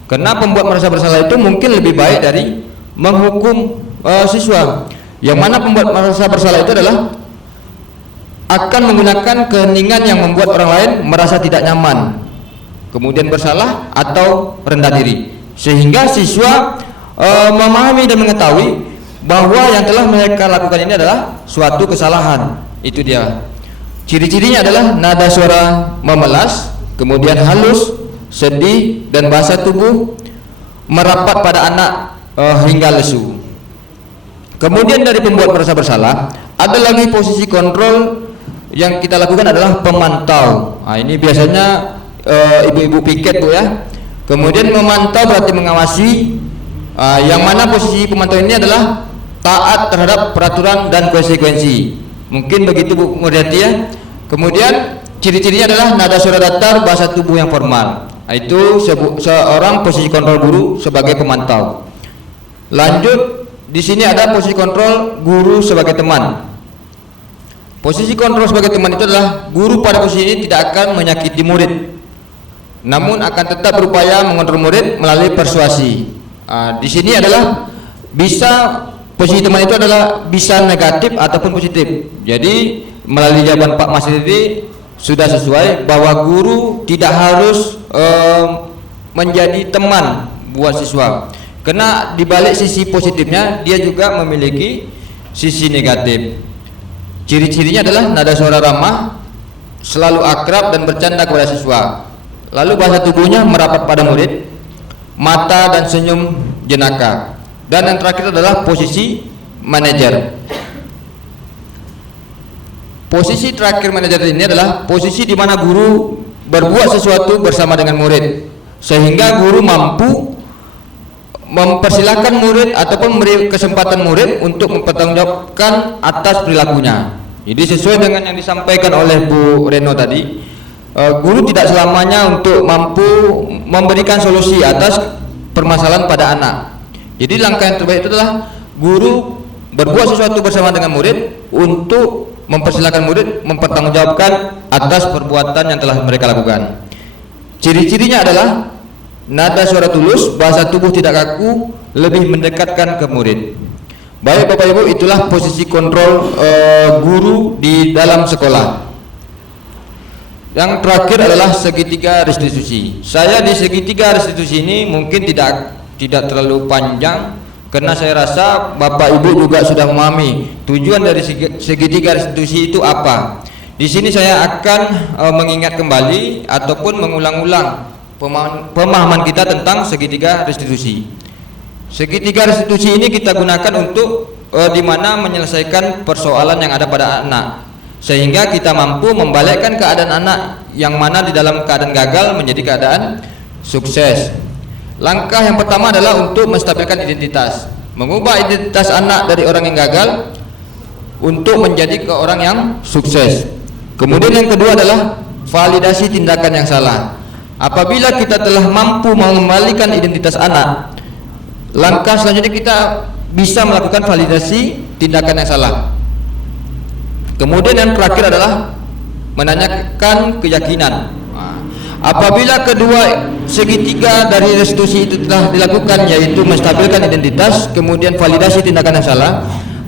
Karena pembuat merasa bersalah itu mungkin lebih baik dari menghukum siswa. Yang mana pembuat merasa bersalah itu adalah akan menggunakan keheningan yang membuat orang lain merasa tidak nyaman, kemudian bersalah atau rendah diri, sehingga siswa memahami dan mengetahui bahwa yang telah mereka lakukan ini adalah suatu kesalahan. Itu dia. Ciri-cirinya adalah nada suara memelas, kemudian halus, sedih, dan bahasa tubuh merapat pada anak hingga lesu. Kemudian dari pembuat merasa bersalah, ada lagi posisi kontrol yang kita lakukan adalah pemantau. Ini biasanya ibu-ibu piket Bu ya. Kemudian memantau berarti mengawasi, yang mana posisi pemantau ini adalah taat terhadap peraturan dan konsekuensi. Mungkin begitu Bu Muriati ya. Kemudian ciri-cirinya adalah nada suara datar, bahasa tubuh yang formal. Itu seorang posisi kontrol guru sebagai pemantau. Lanjut, di sini ada posisi kontrol guru sebagai teman. Posisi kontrol sebagai teman itu adalah guru pada posisi ini tidak akan menyakiti murid, namun akan tetap berupaya mengontrol murid melalui persuasi. Di sini adalah bisa posisi teman itu adalah bisa negatif ataupun positif. Jadi melalui jawaban Pak Mas Riri sudah sesuai bahwa guru tidak harus menjadi teman buat siswa, karena dibalik sisi positifnya dia juga memiliki sisi negatif. Ciri-cirinya adalah nada suara ramah, selalu akrab dan bercanda kepada siswa. Lalu bahasa tubuhnya merapat pada murid, mata dan senyum jenaka. Dan yang terakhir adalah posisi manajer. Posisi terakhir manajer ini adalah posisi di mana guru berbuat sesuatu bersama dengan murid, sehingga guru mampu mempersilahkan murid ataupun memberi kesempatan murid untuk mempertanggungjawabkan atas perilakunya. Jadi sesuai dengan yang disampaikan oleh Bu Reno tadi, guru tidak selamanya untuk mampu memberikan solusi atas permasalahan pada anak. Jadi langkah yang terbaik itu adalah guru berbuat sesuatu bersama dengan murid untuk mempersilahkan murid mempertanggungjawabkan atas perbuatan yang telah mereka lakukan. Ciri-cirinya adalah nada suara tulus, bahasa tubuh tidak kaku, lebih mendekatkan ke murid. Baik Bapak Ibu, itulah posisi kontrol guru di dalam sekolah. Yang terakhir adalah segitiga restitusi. Saya di segitiga restitusi ini mungkin tidak terlalu panjang, karena saya rasa Bapak Ibu juga sudah memahami tujuan dari segitiga restitusi itu apa. Di sini saya akan mengingat kembali ataupun mengulang-ulang pemahaman kita tentang segitiga restitusi. Segitiga restitusi ini kita gunakan untuk di mana menyelesaikan persoalan yang ada pada anak, sehingga kita mampu membalikkan keadaan anak yang mana di dalam keadaan gagal menjadi keadaan sukses. Langkah yang pertama adalah untuk menstabilkan identitas, mengubah identitas anak dari orang yang gagal untuk menjadi orang yang sukses. Kemudian yang kedua adalah validasi tindakan yang salah. Apabila kita telah mampu mengembalikan identitas anak, langkah selanjutnya kita bisa melakukan validasi tindakan yang salah. Kemudian yang terakhir adalah menanyakan keyakinan. Apabila kedua segitiga dari restitusi itu telah dilakukan, yaitu menstabilkan identitas, kemudian validasi tindakan yang salah,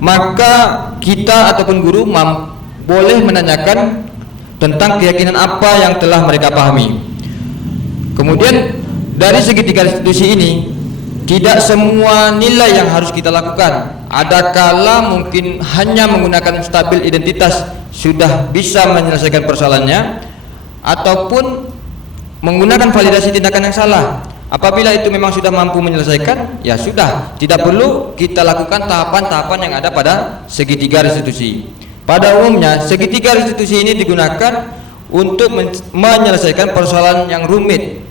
maka kita ataupun guru boleh menanyakan tentang keyakinan apa yang telah mereka pahami. Kemudian dari segitiga restitusi ini, tidak semua nilai yang harus kita lakukan. Ada kala mungkin hanya menggunakan stabil identitas sudah bisa menyelesaikan persoalannya, ataupun menggunakan validasi tindakan yang salah. Apabila itu memang sudah mampu menyelesaikan, ya sudah, tidak perlu kita lakukan tahapan-tahapan yang ada pada segitiga restitusi. Pada umumnya segitiga restitusi ini digunakan untuk menyelesaikan persoalan yang rumit.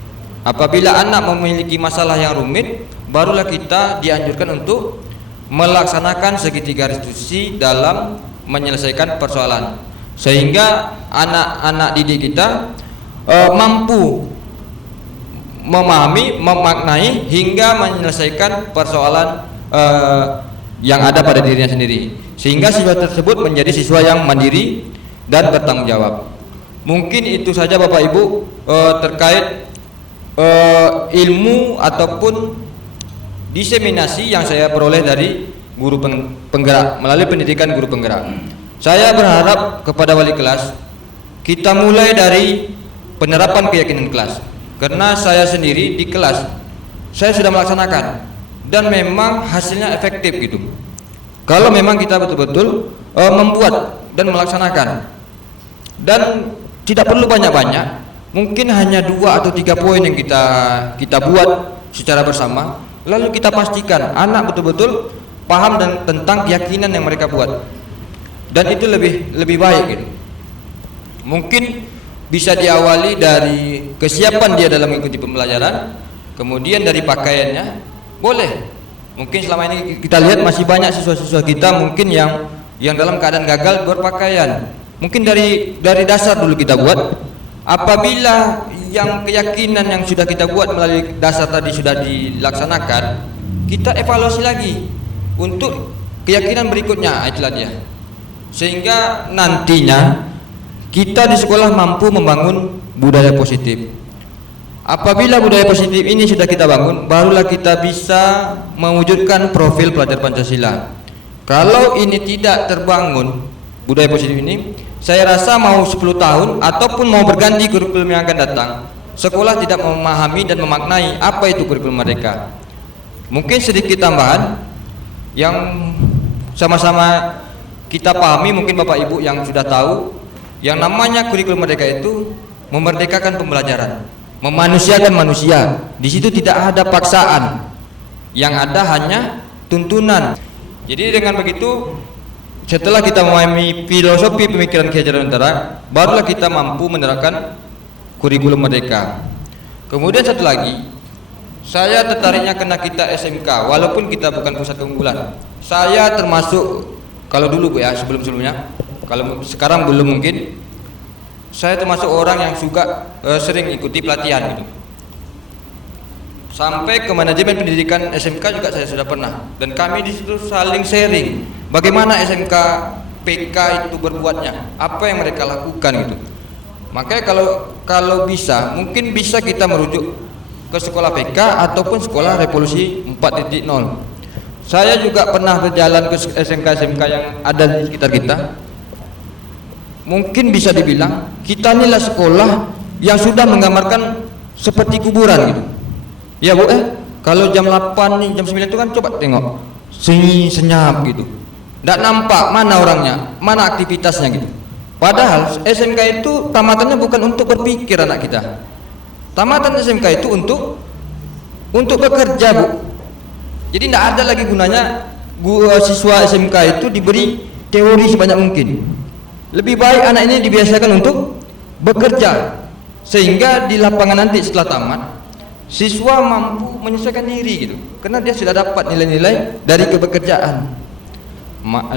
Apabila anak memiliki masalah yang rumit, barulah kita dianjurkan untuk melaksanakan segitiga restitusi dalam menyelesaikan persoalan, sehingga anak-anak didik kita mampu memahami, memaknai hingga menyelesaikan persoalan yang ada pada dirinya sendiri, sehingga siswa tersebut menjadi siswa yang mandiri dan bertanggung jawab. Mungkin itu saja Bapak Ibu terkait ilmu ataupun diseminasi yang saya peroleh dari guru penggerak melalui pendidikan guru penggerak. Saya berharap kepada wali kelas kita mulai dari penerapan keyakinan kelas, karena saya sendiri di kelas saya sudah melaksanakan dan memang hasilnya efektif gitu. Kalau memang kita betul-betul membuat dan melaksanakan, dan tidak perlu banyak-banyak, mungkin hanya 2 atau 3 poin yang kita buat secara bersama, lalu kita pastikan anak betul-betul paham dan tentang keyakinan yang mereka buat, dan itu lebih baik gitu. Mungkin bisa diawali dari kesiapan dia dalam mengikuti pembelajaran, kemudian dari pakaiannya boleh. Mungkin selama ini kita lihat masih banyak siswa-siswa kita mungkin yang dalam keadaan gagal berpakaian. Mungkin dari dasar dulu kita buat. Apabila yang keyakinan yang sudah kita buat melalui dasar tadi sudah dilaksanakan, kita evaluasi lagi untuk keyakinan berikutnya, itulah dia. Sehingga nantinya kita di sekolah mampu membangun budaya positif. Apabila budaya positif ini sudah kita bangun, barulah kita bisa mewujudkan profil pelajar Pancasila. Kalau ini tidak terbangun budaya positif ini, saya rasa mau 10 tahun ataupun mau berganti kurikulum yang akan datang, sekolah tidak memahami dan memaknai apa itu kurikulum mereka. Mungkin sedikit tambahan yang sama-sama kita pahami, mungkin Bapak Ibu yang sudah tahu, yang namanya kurikulum mereka itu memerdekakan pembelajaran, memanusiakan manusia. Di situ tidak ada paksaan, yang ada hanya tuntunan. Jadi dengan begitu, setelah kita memahami filosofi pemikiran Ki Hajar Dewantara, barulah kita mampu menerapkan kurikulum merdeka. Kemudian satu lagi, saya tertariknya karena kita SMK, walaupun kita bukan pusat keunggulan. Saya termasuk, kalau dulu Bu ya, sebelum-sebelumnya, kalau sekarang belum mungkin, saya termasuk orang yang suka sering ikuti pelatihan gitu. Sampai ke manajemen pendidikan SMK juga saya sudah pernah, dan kami di situ saling sharing bagaimana SMK PK itu berbuatnya, apa yang mereka lakukan gitu. Makanya kalau bisa, mungkin bisa kita merujuk ke sekolah PK ataupun sekolah revolusi 4.0. Saya juga pernah berjalan ke SMK-SMK yang ada di sekitar kita. Mungkin bisa dibilang kita inilah sekolah yang sudah menggambarkan seperti kuburan gitu. Ya Bu, kalau jam 8 nih, jam 9 itu kan coba tengok sunyi senyap gitu. Nggak nampak mana orangnya, mana aktivitasnya gitu. Padahal SMK itu tamatannya bukan untuk berpikir anak kita. Tamatan SMK itu untuk bekerja Bu. Jadi tidak ada lagi gunanya siswa SMK itu diberi teori sebanyak mungkin. Lebih baik anak ini dibiasakan untuk bekerja, sehingga di lapangan nanti setelah tamat siswa mampu menyesuaikan diri gitu, karena dia sudah dapat nilai-nilai dari kebekerjaan.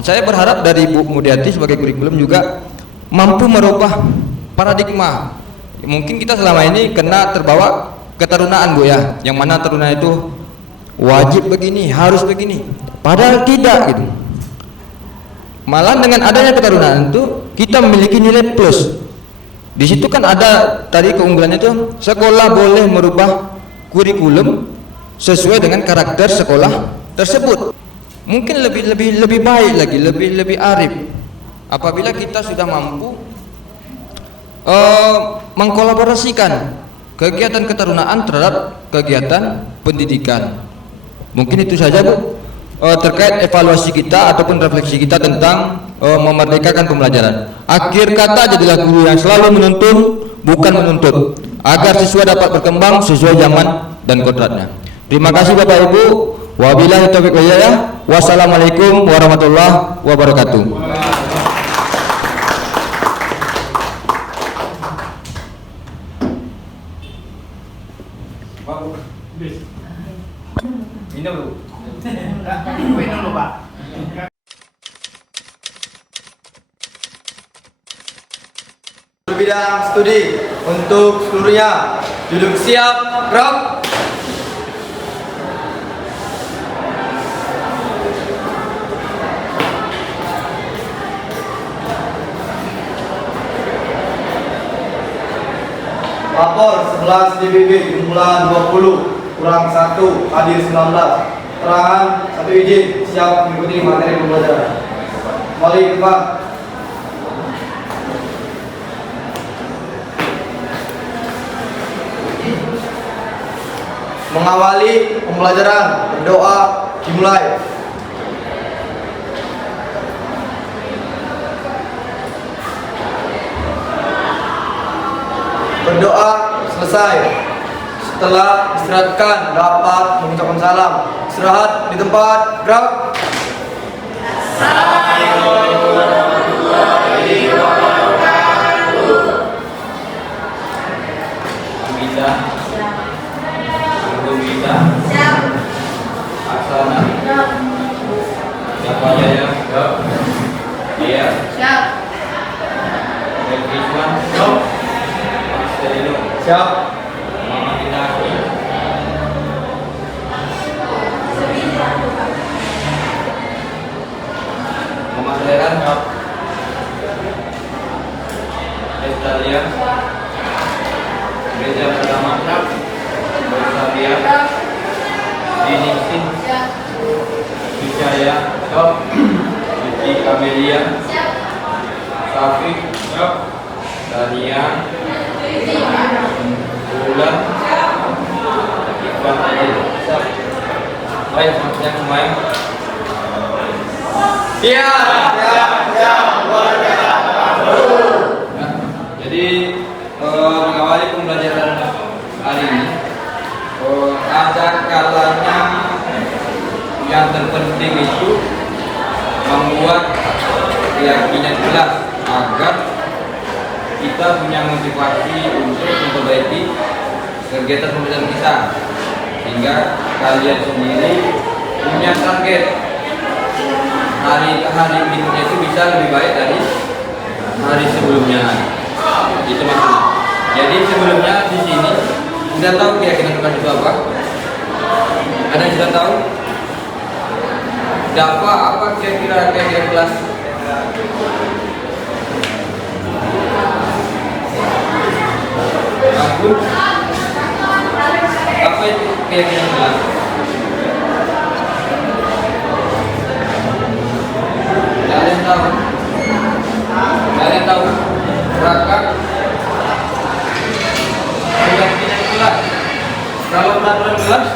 Saya berharap dari Bu Mudyati sebagai kurikulum juga mampu merubah paradigma. Mungkin kita selama ini kena terbawa ketarunaan, Bu ya, yang mana taruna itu wajib begini, harus begini, padahal tidak gitu. Malah dengan adanya ketarunaan itu kita memiliki nilai plus. Di situ kan ada tadi keunggulannya itu, sekolah boleh merubah kurikulum sesuai dengan karakter sekolah tersebut. Mungkin lebih baik lagi, lebih arif apabila kita sudah mampu mengkolaborasikan kegiatan ketarunaan terhadap kegiatan pendidikan. Mungkin itu saja, Bu, terkait evaluasi kita ataupun refleksi kita tentang memerdekakan pembelajaran. Akhir kata, jadilah guru yang selalu menuntun, bukan menuntut, agar siswa dapat berkembang sesuai zaman dan kodratnya. Terima kasih Bapak Ibu. Wabillahi taufiq wal hidayah. Wassalamualaikum warahmatullahi wabarakatuh. Minum dulu, Pak. Bidang studi untuk seluruhnya duduk siap, gerak. Lapor 11 DBB jumlah 20 kurang 1 hadir 19. Keterangan 1 izin siap mengikuti materi pembelajaran. Kembali ke depan. Mengawali pembelajaran, berdoa dimulai. Berdoa selesai. Setelah istirahatkan dapat mengucapkan salam. Istirahat di tempat, gerak. Assalamualaikum warahmatullahi wabarakatuh. Bisa. Bisa. Siap. Aksana. Siapa aja ya? Siap. Iya. Siap. Isman. Siap. Marcelino. Siap. Muhammad Inafi. Muhammad Leran. Estalia. Reza Perdama. Bersalia. Dinisin. Wijaya. Suci Amelia. Safi. Dania. Bulan. Ikhwan Adil. Baik, selamat siang semuanya. Iya. Jadi mengawali pembelajaran hari ini, ada kalanya yang terpenting itu membuat keyakinan jelas agar kita punya motivasi untuk memperbaiki kegiatan pembelajaran kita, sehingga kalian sendiri punya target hari ke hari berikutnya itu bisa lebih baik dari hari sebelumnya. Itu maksudnya. Jadi sebelumnya di sini sudah tahu keyakinan kelas itu apa? Ada yang sudah tahu? Apa kira-kira kelas? Aku apa itu keyakinan kelas? Tidak ada yang tahu. Tidak ada yang tahu. Raka keyakinan kelas. Kalau peraturan kelas,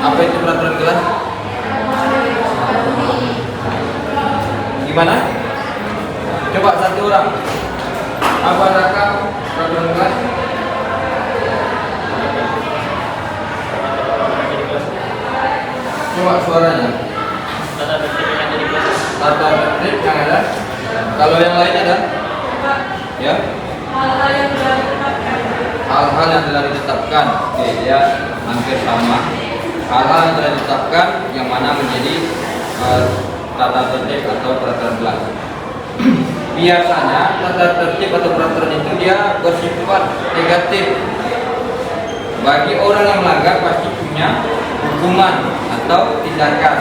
apa itu peraturan kelas? Gimana? Coba satu orang. Apa Raka peraturan kelas? Coba suaranya. Tata tertib yang ada. Kalau yang lain ada? Ya. Hal-hal yang telah ditetapkan. Oke, ya, hampir sama. Hal-hal yang telah ditetapkan yang mana menjadi tata tertib atau peraturan kelas. Biasanya tata tertib atau peraturan itu dia bersifat negatif. Bagi orang yang melanggar pasti punya hukuman atau tindakan.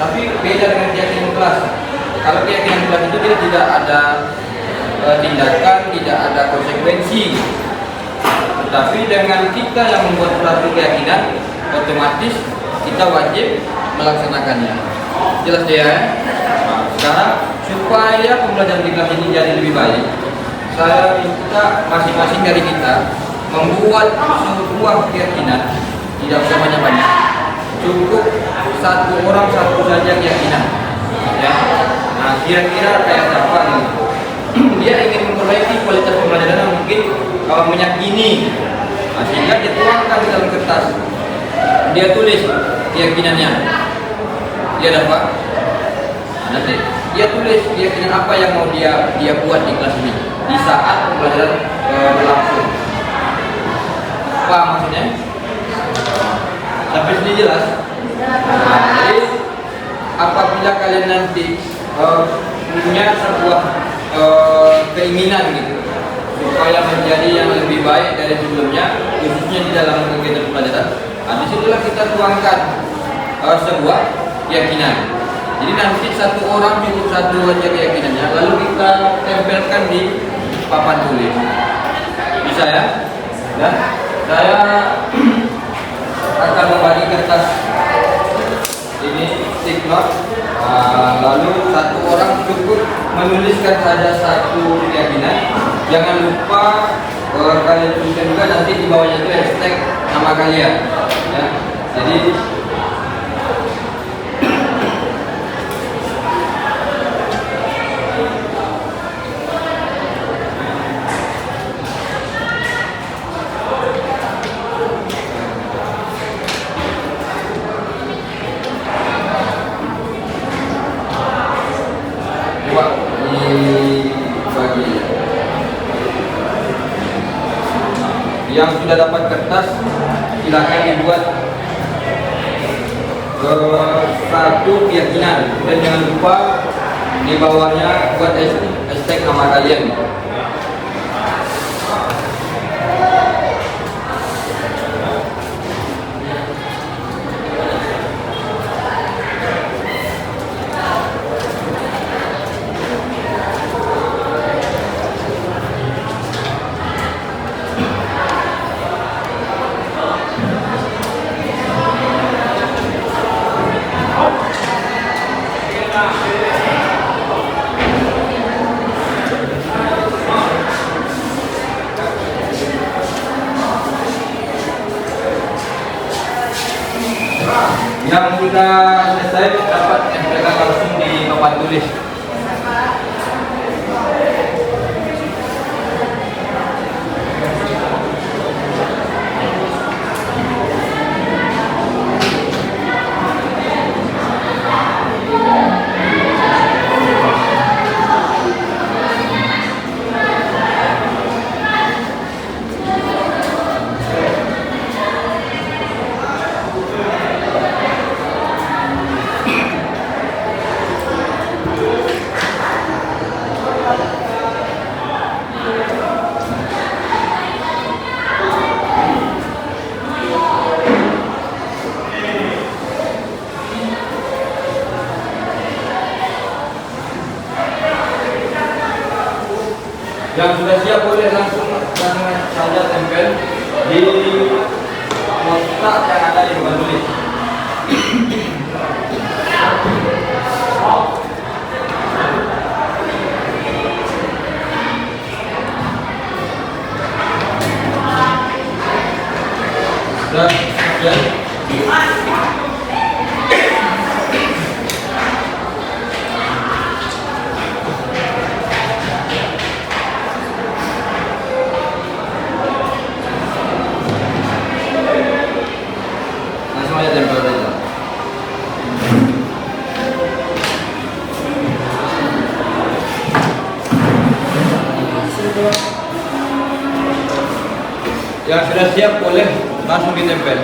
Tapi beda dengan keyakinan kelas. Kalau keyakinan kelas itu dia tidak ada tindakan, tidak ada konsekuensi. Tetapi dengan kita yang membuat suatu keyakinan, otomatis kita wajib melaksanakannya. Jelas ya? Nah, sekarang supaya pembelajaran di kelas ini jadi lebih baik, saya minta masing-masing dari kita membuat sebuah keyakinan, tidak usah banyak-banyak, cukup satu orang satu saja keyakinan. Ya. Nah, kira-kira kayak apa nih? Dia ingin memperbaiki kualitas pembelajaran, mungkin kalau meyakini, nah, sehingga dia tuangkan di dalam kertas, dia tulis keyakinannya, dia dapat. Nah, nanti dia tulis keyakinan apa yang mau dia buat di kelas ini di saat pembelajaran berlangsung. Apa maksudnya? Sampai sini jelas. Nah, jadi apabila kalian nanti punya sebuah keinginan gitu supaya menjadi yang lebih baik dari sebelumnya, khususnya di dalam kegiatan pembelajaran, nah, disitulah kita tuangkan sebuah keyakinan. Jadi nanti satu orang cukup satu aja keyakinannya, lalu kita tempelkan di papan tulis. Bisa ya? Dan saya akan membagi kertas ini stick note, lalu satu orang cukup menuliskan saja satu keyakinan. Jangan lupa kalian tuliskan juga nanti di bawahnya itu hashtag nama kalian ya. Jadi yang sudah dapat kertas silakan dibuat satu keyakinan dan jangan lupa di bawahnya buat hashtag nama kalian. Yang sudah selesai dapat tempelkan langsung di papan tulis. Yang sudah siap boleh langsung saja tempel di kotak yang ada di papan tulis. Dan langsung aja tempel aja. Yang sudah siap boleh langsung ditempel.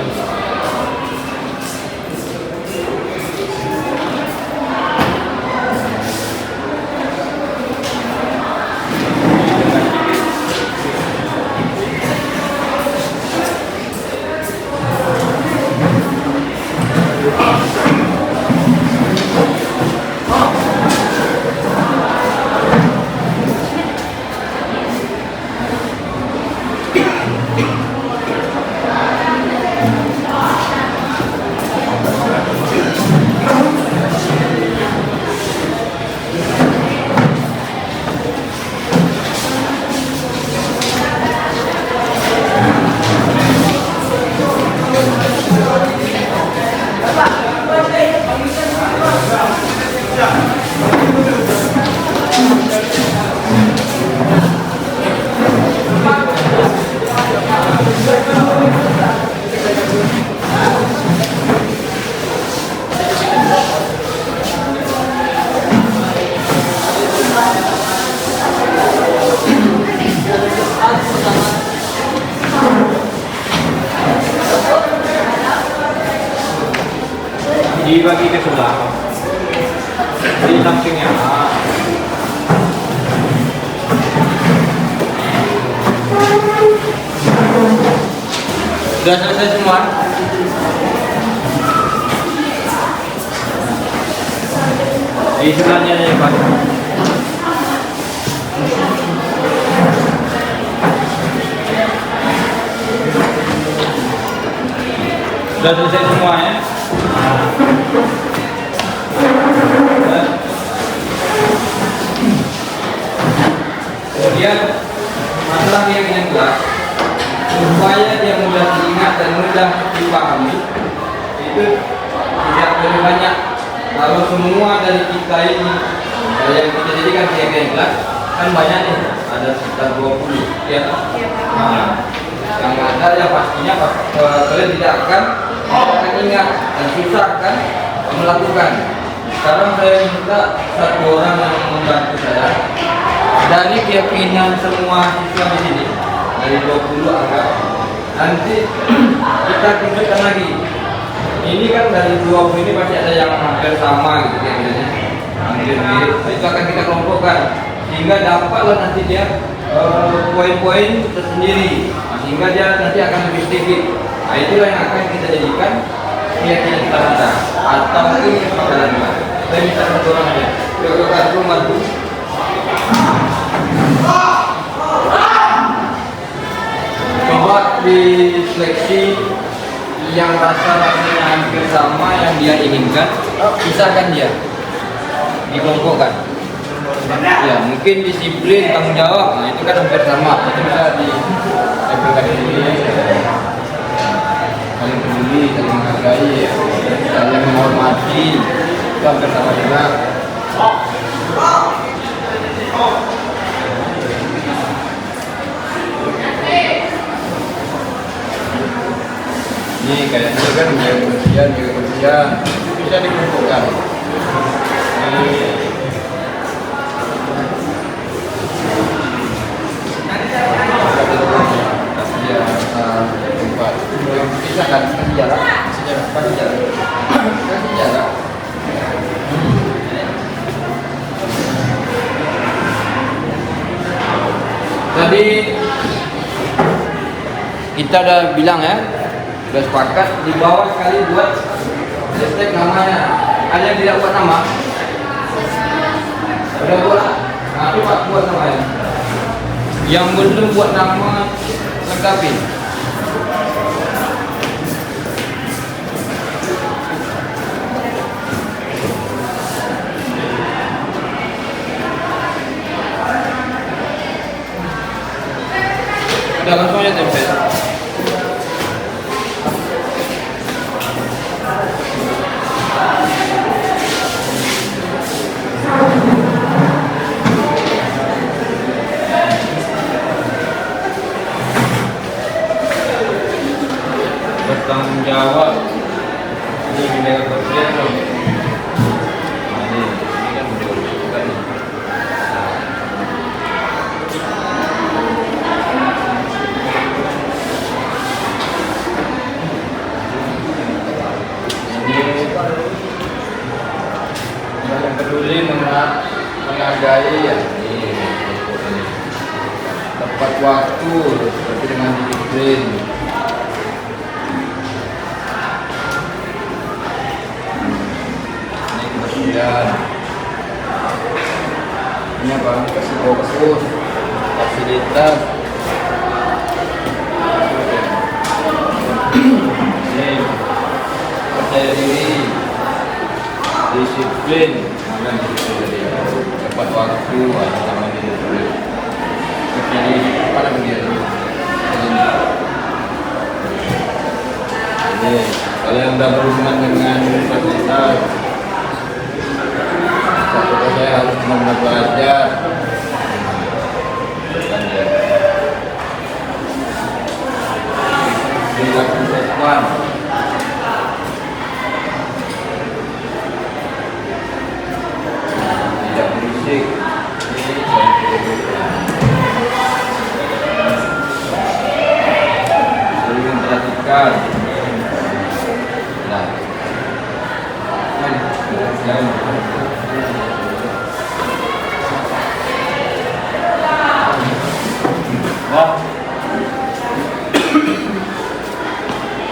dibagi ke sebelah di sampingnya. Sudah selesai semua? Di sebelahnya ya Pak. Sudah selesai semua ya? Kemudian masalah yang jelas supaya dia mudah diingat dan mudah dipahami itu tidak perlu banyak. Kalau semua dari kita ini yang kita jadikan yang jelas kan banyak nih, ada sekitar 20 ya. Nah, yang ada ya pastinya kalian tidak akan ingat dan susah kan melakukan. Sekarang saya minta satu orang yang membantu saya dari keyakinan semua siswa di sini dari 20 angka. Nanti kita tunjukkan lagi. Ini kan dari 20 ini pasti ada yang hampir sama gitu kayaknya. Hampir mirip. Itu akan kita kelompokkan sehingga dapatlah nanti dia poin-poin tersendiri. Sehingga dia nanti akan lebih sedikit. Nah itulah yang akan kita jadikan keyakinan kita atau mungkin jalan. Saya minta satu orang aja. Yuk kartu bantu. Coba di seleksi yang rasa-rasanya hampir sama yang dia inginkan, pisahkan dia, dikelompokkan. Ya mungkin disiplin, tanggung jawab, nah itu kan hampir sama, itu bisa ditempelkan ini. Saling peduli, saling menghargai, ya. Saling menghormati, itu hampir sama juga. Ini kayaknya kan jaga kebersihan, itu bisa dikumpulkan. Bisa kan kasih jarak, kasih jarak. Tadi kita udah bilang ya, udah sepakat di bawah sekali buat hashtag namanya. Ada yang tidak buat nama? Udah buat? Nah, coba buat namanya. Yang belum buat nama lengkapin. Udah langsung aja tempel. Bertanggung jawab. Ini menjaga kebersihan dong. Nah, ini kan menjaga kebersihan. Yang peduli menghargai ya ini tepat waktu seperti dengan disiplin. Ini kebersihan. Ini apa? Kasih fokus, fasilitas. Ini percaya diri, disiplin, tepat waktu, sama disiplin. Jadi pada begitu. Jadi kalau yang sudah berhubungan dengan fasilitas, satu saya harus benar-benar belajar. Dilakukan sesuatu. Saling memperhatikan. Nah,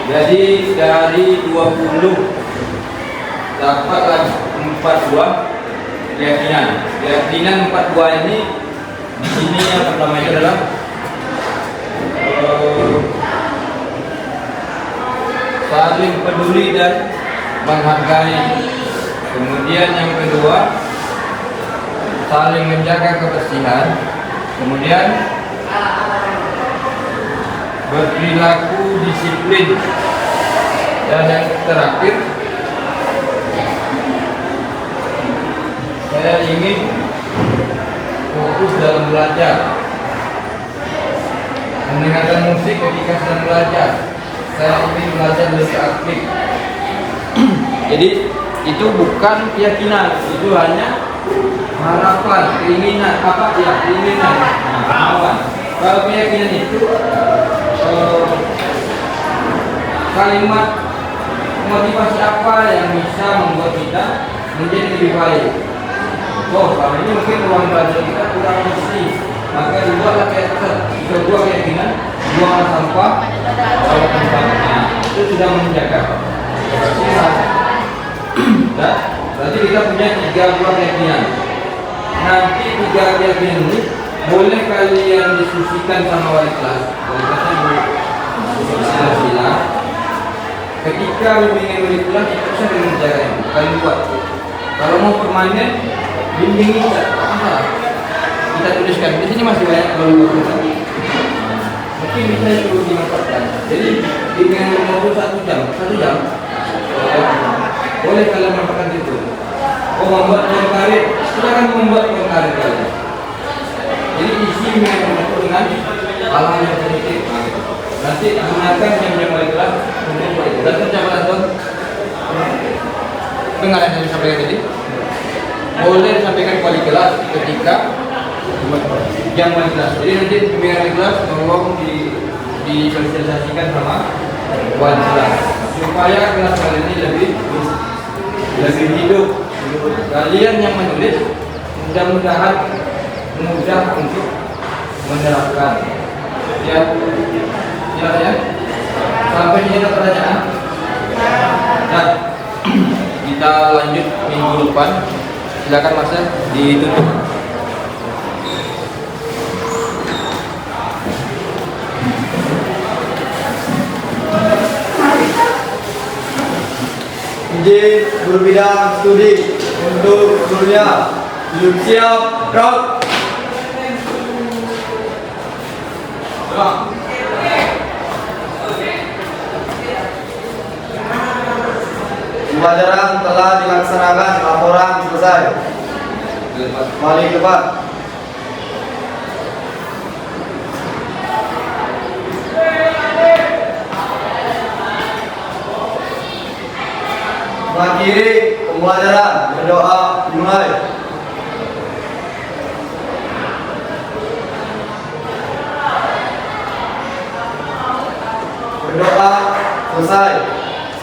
Jadi dari 20 dapatlah 4 buah keyakinan. Keyakinan 4 buah ini di sini yang pertama itu adalah saling peduli dan menghargai. Kemudian yang kedua, saling menjaga kebersihan. Kemudian berperilaku disiplin. Dan yang terakhir, saya ingin fokus dalam belajar, mendengarkan musik ketika sedang belajar. Saya ingin belajar lebih aktif. Jadi itu bukan keyakinan, itu hanya harapan, keinginan, keinginan, kemauan. Kalau keyakinan itu kalimat motivasi apa yang bisa membuat kita menjadi lebih baik. Oh, kalau ini mungkin ruang belajar kita kurang bersih, maka dibuatlah sebuah keyakinan, buang sampah, bawa tempatnya. Itu sudah menjaga kebersihan. Dan berarti kita punya 3 buah keyakinan. Nanti 3 keyakinan ini boleh kalian diskusikan sama wali kelas. Wali kelasnya sila. Ketika bimbingan wali kelas itu bisa mengerjakan. Kalian buat. Kalau mau permanen, bimbing kita masalah. Kita tuliskan. Di sini masih banyak kalau mungkin bisa itu dimanfaatkan. Jadi bimbingan mau 1 jam. Boleh kalian melakukan itu. Oh, membuat karir, silakan membuat karir kalian. Jadi isi dengan hal-hal yang positif. Nanti gunakan jam-jam wali kelas untuk itu. Dan tercapai tuan. Dengar yang saya sampaikan tadi. Boleh disampaikan ke wali kelas ketika jam wali kelas. Jadi nanti pembimbingan wali kelas tolong disosialisasikan sama wali kelas supaya kelas kalian ini lebih hidup. Kalian yang menulis mudah-mudahan mudah untuk menerapkan. Ya, sampai sini ada pertanyaan. Nah, kita lanjut minggu depan. Silakan Mas, ditutup. Izin guru bidang studi untuk gurunya. Belum siap, drop. Pembelajaran telah dilaksanakan, laporan selesai. Kembali ke depan. Mengakhiri pembelajaran, berdoa dimulai. Berdoa selesai.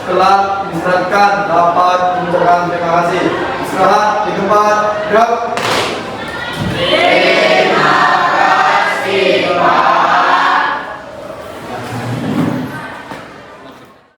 Setelah diserahkan dapat mengucapkan terima kasih. Istirahat di tempat. Gerak.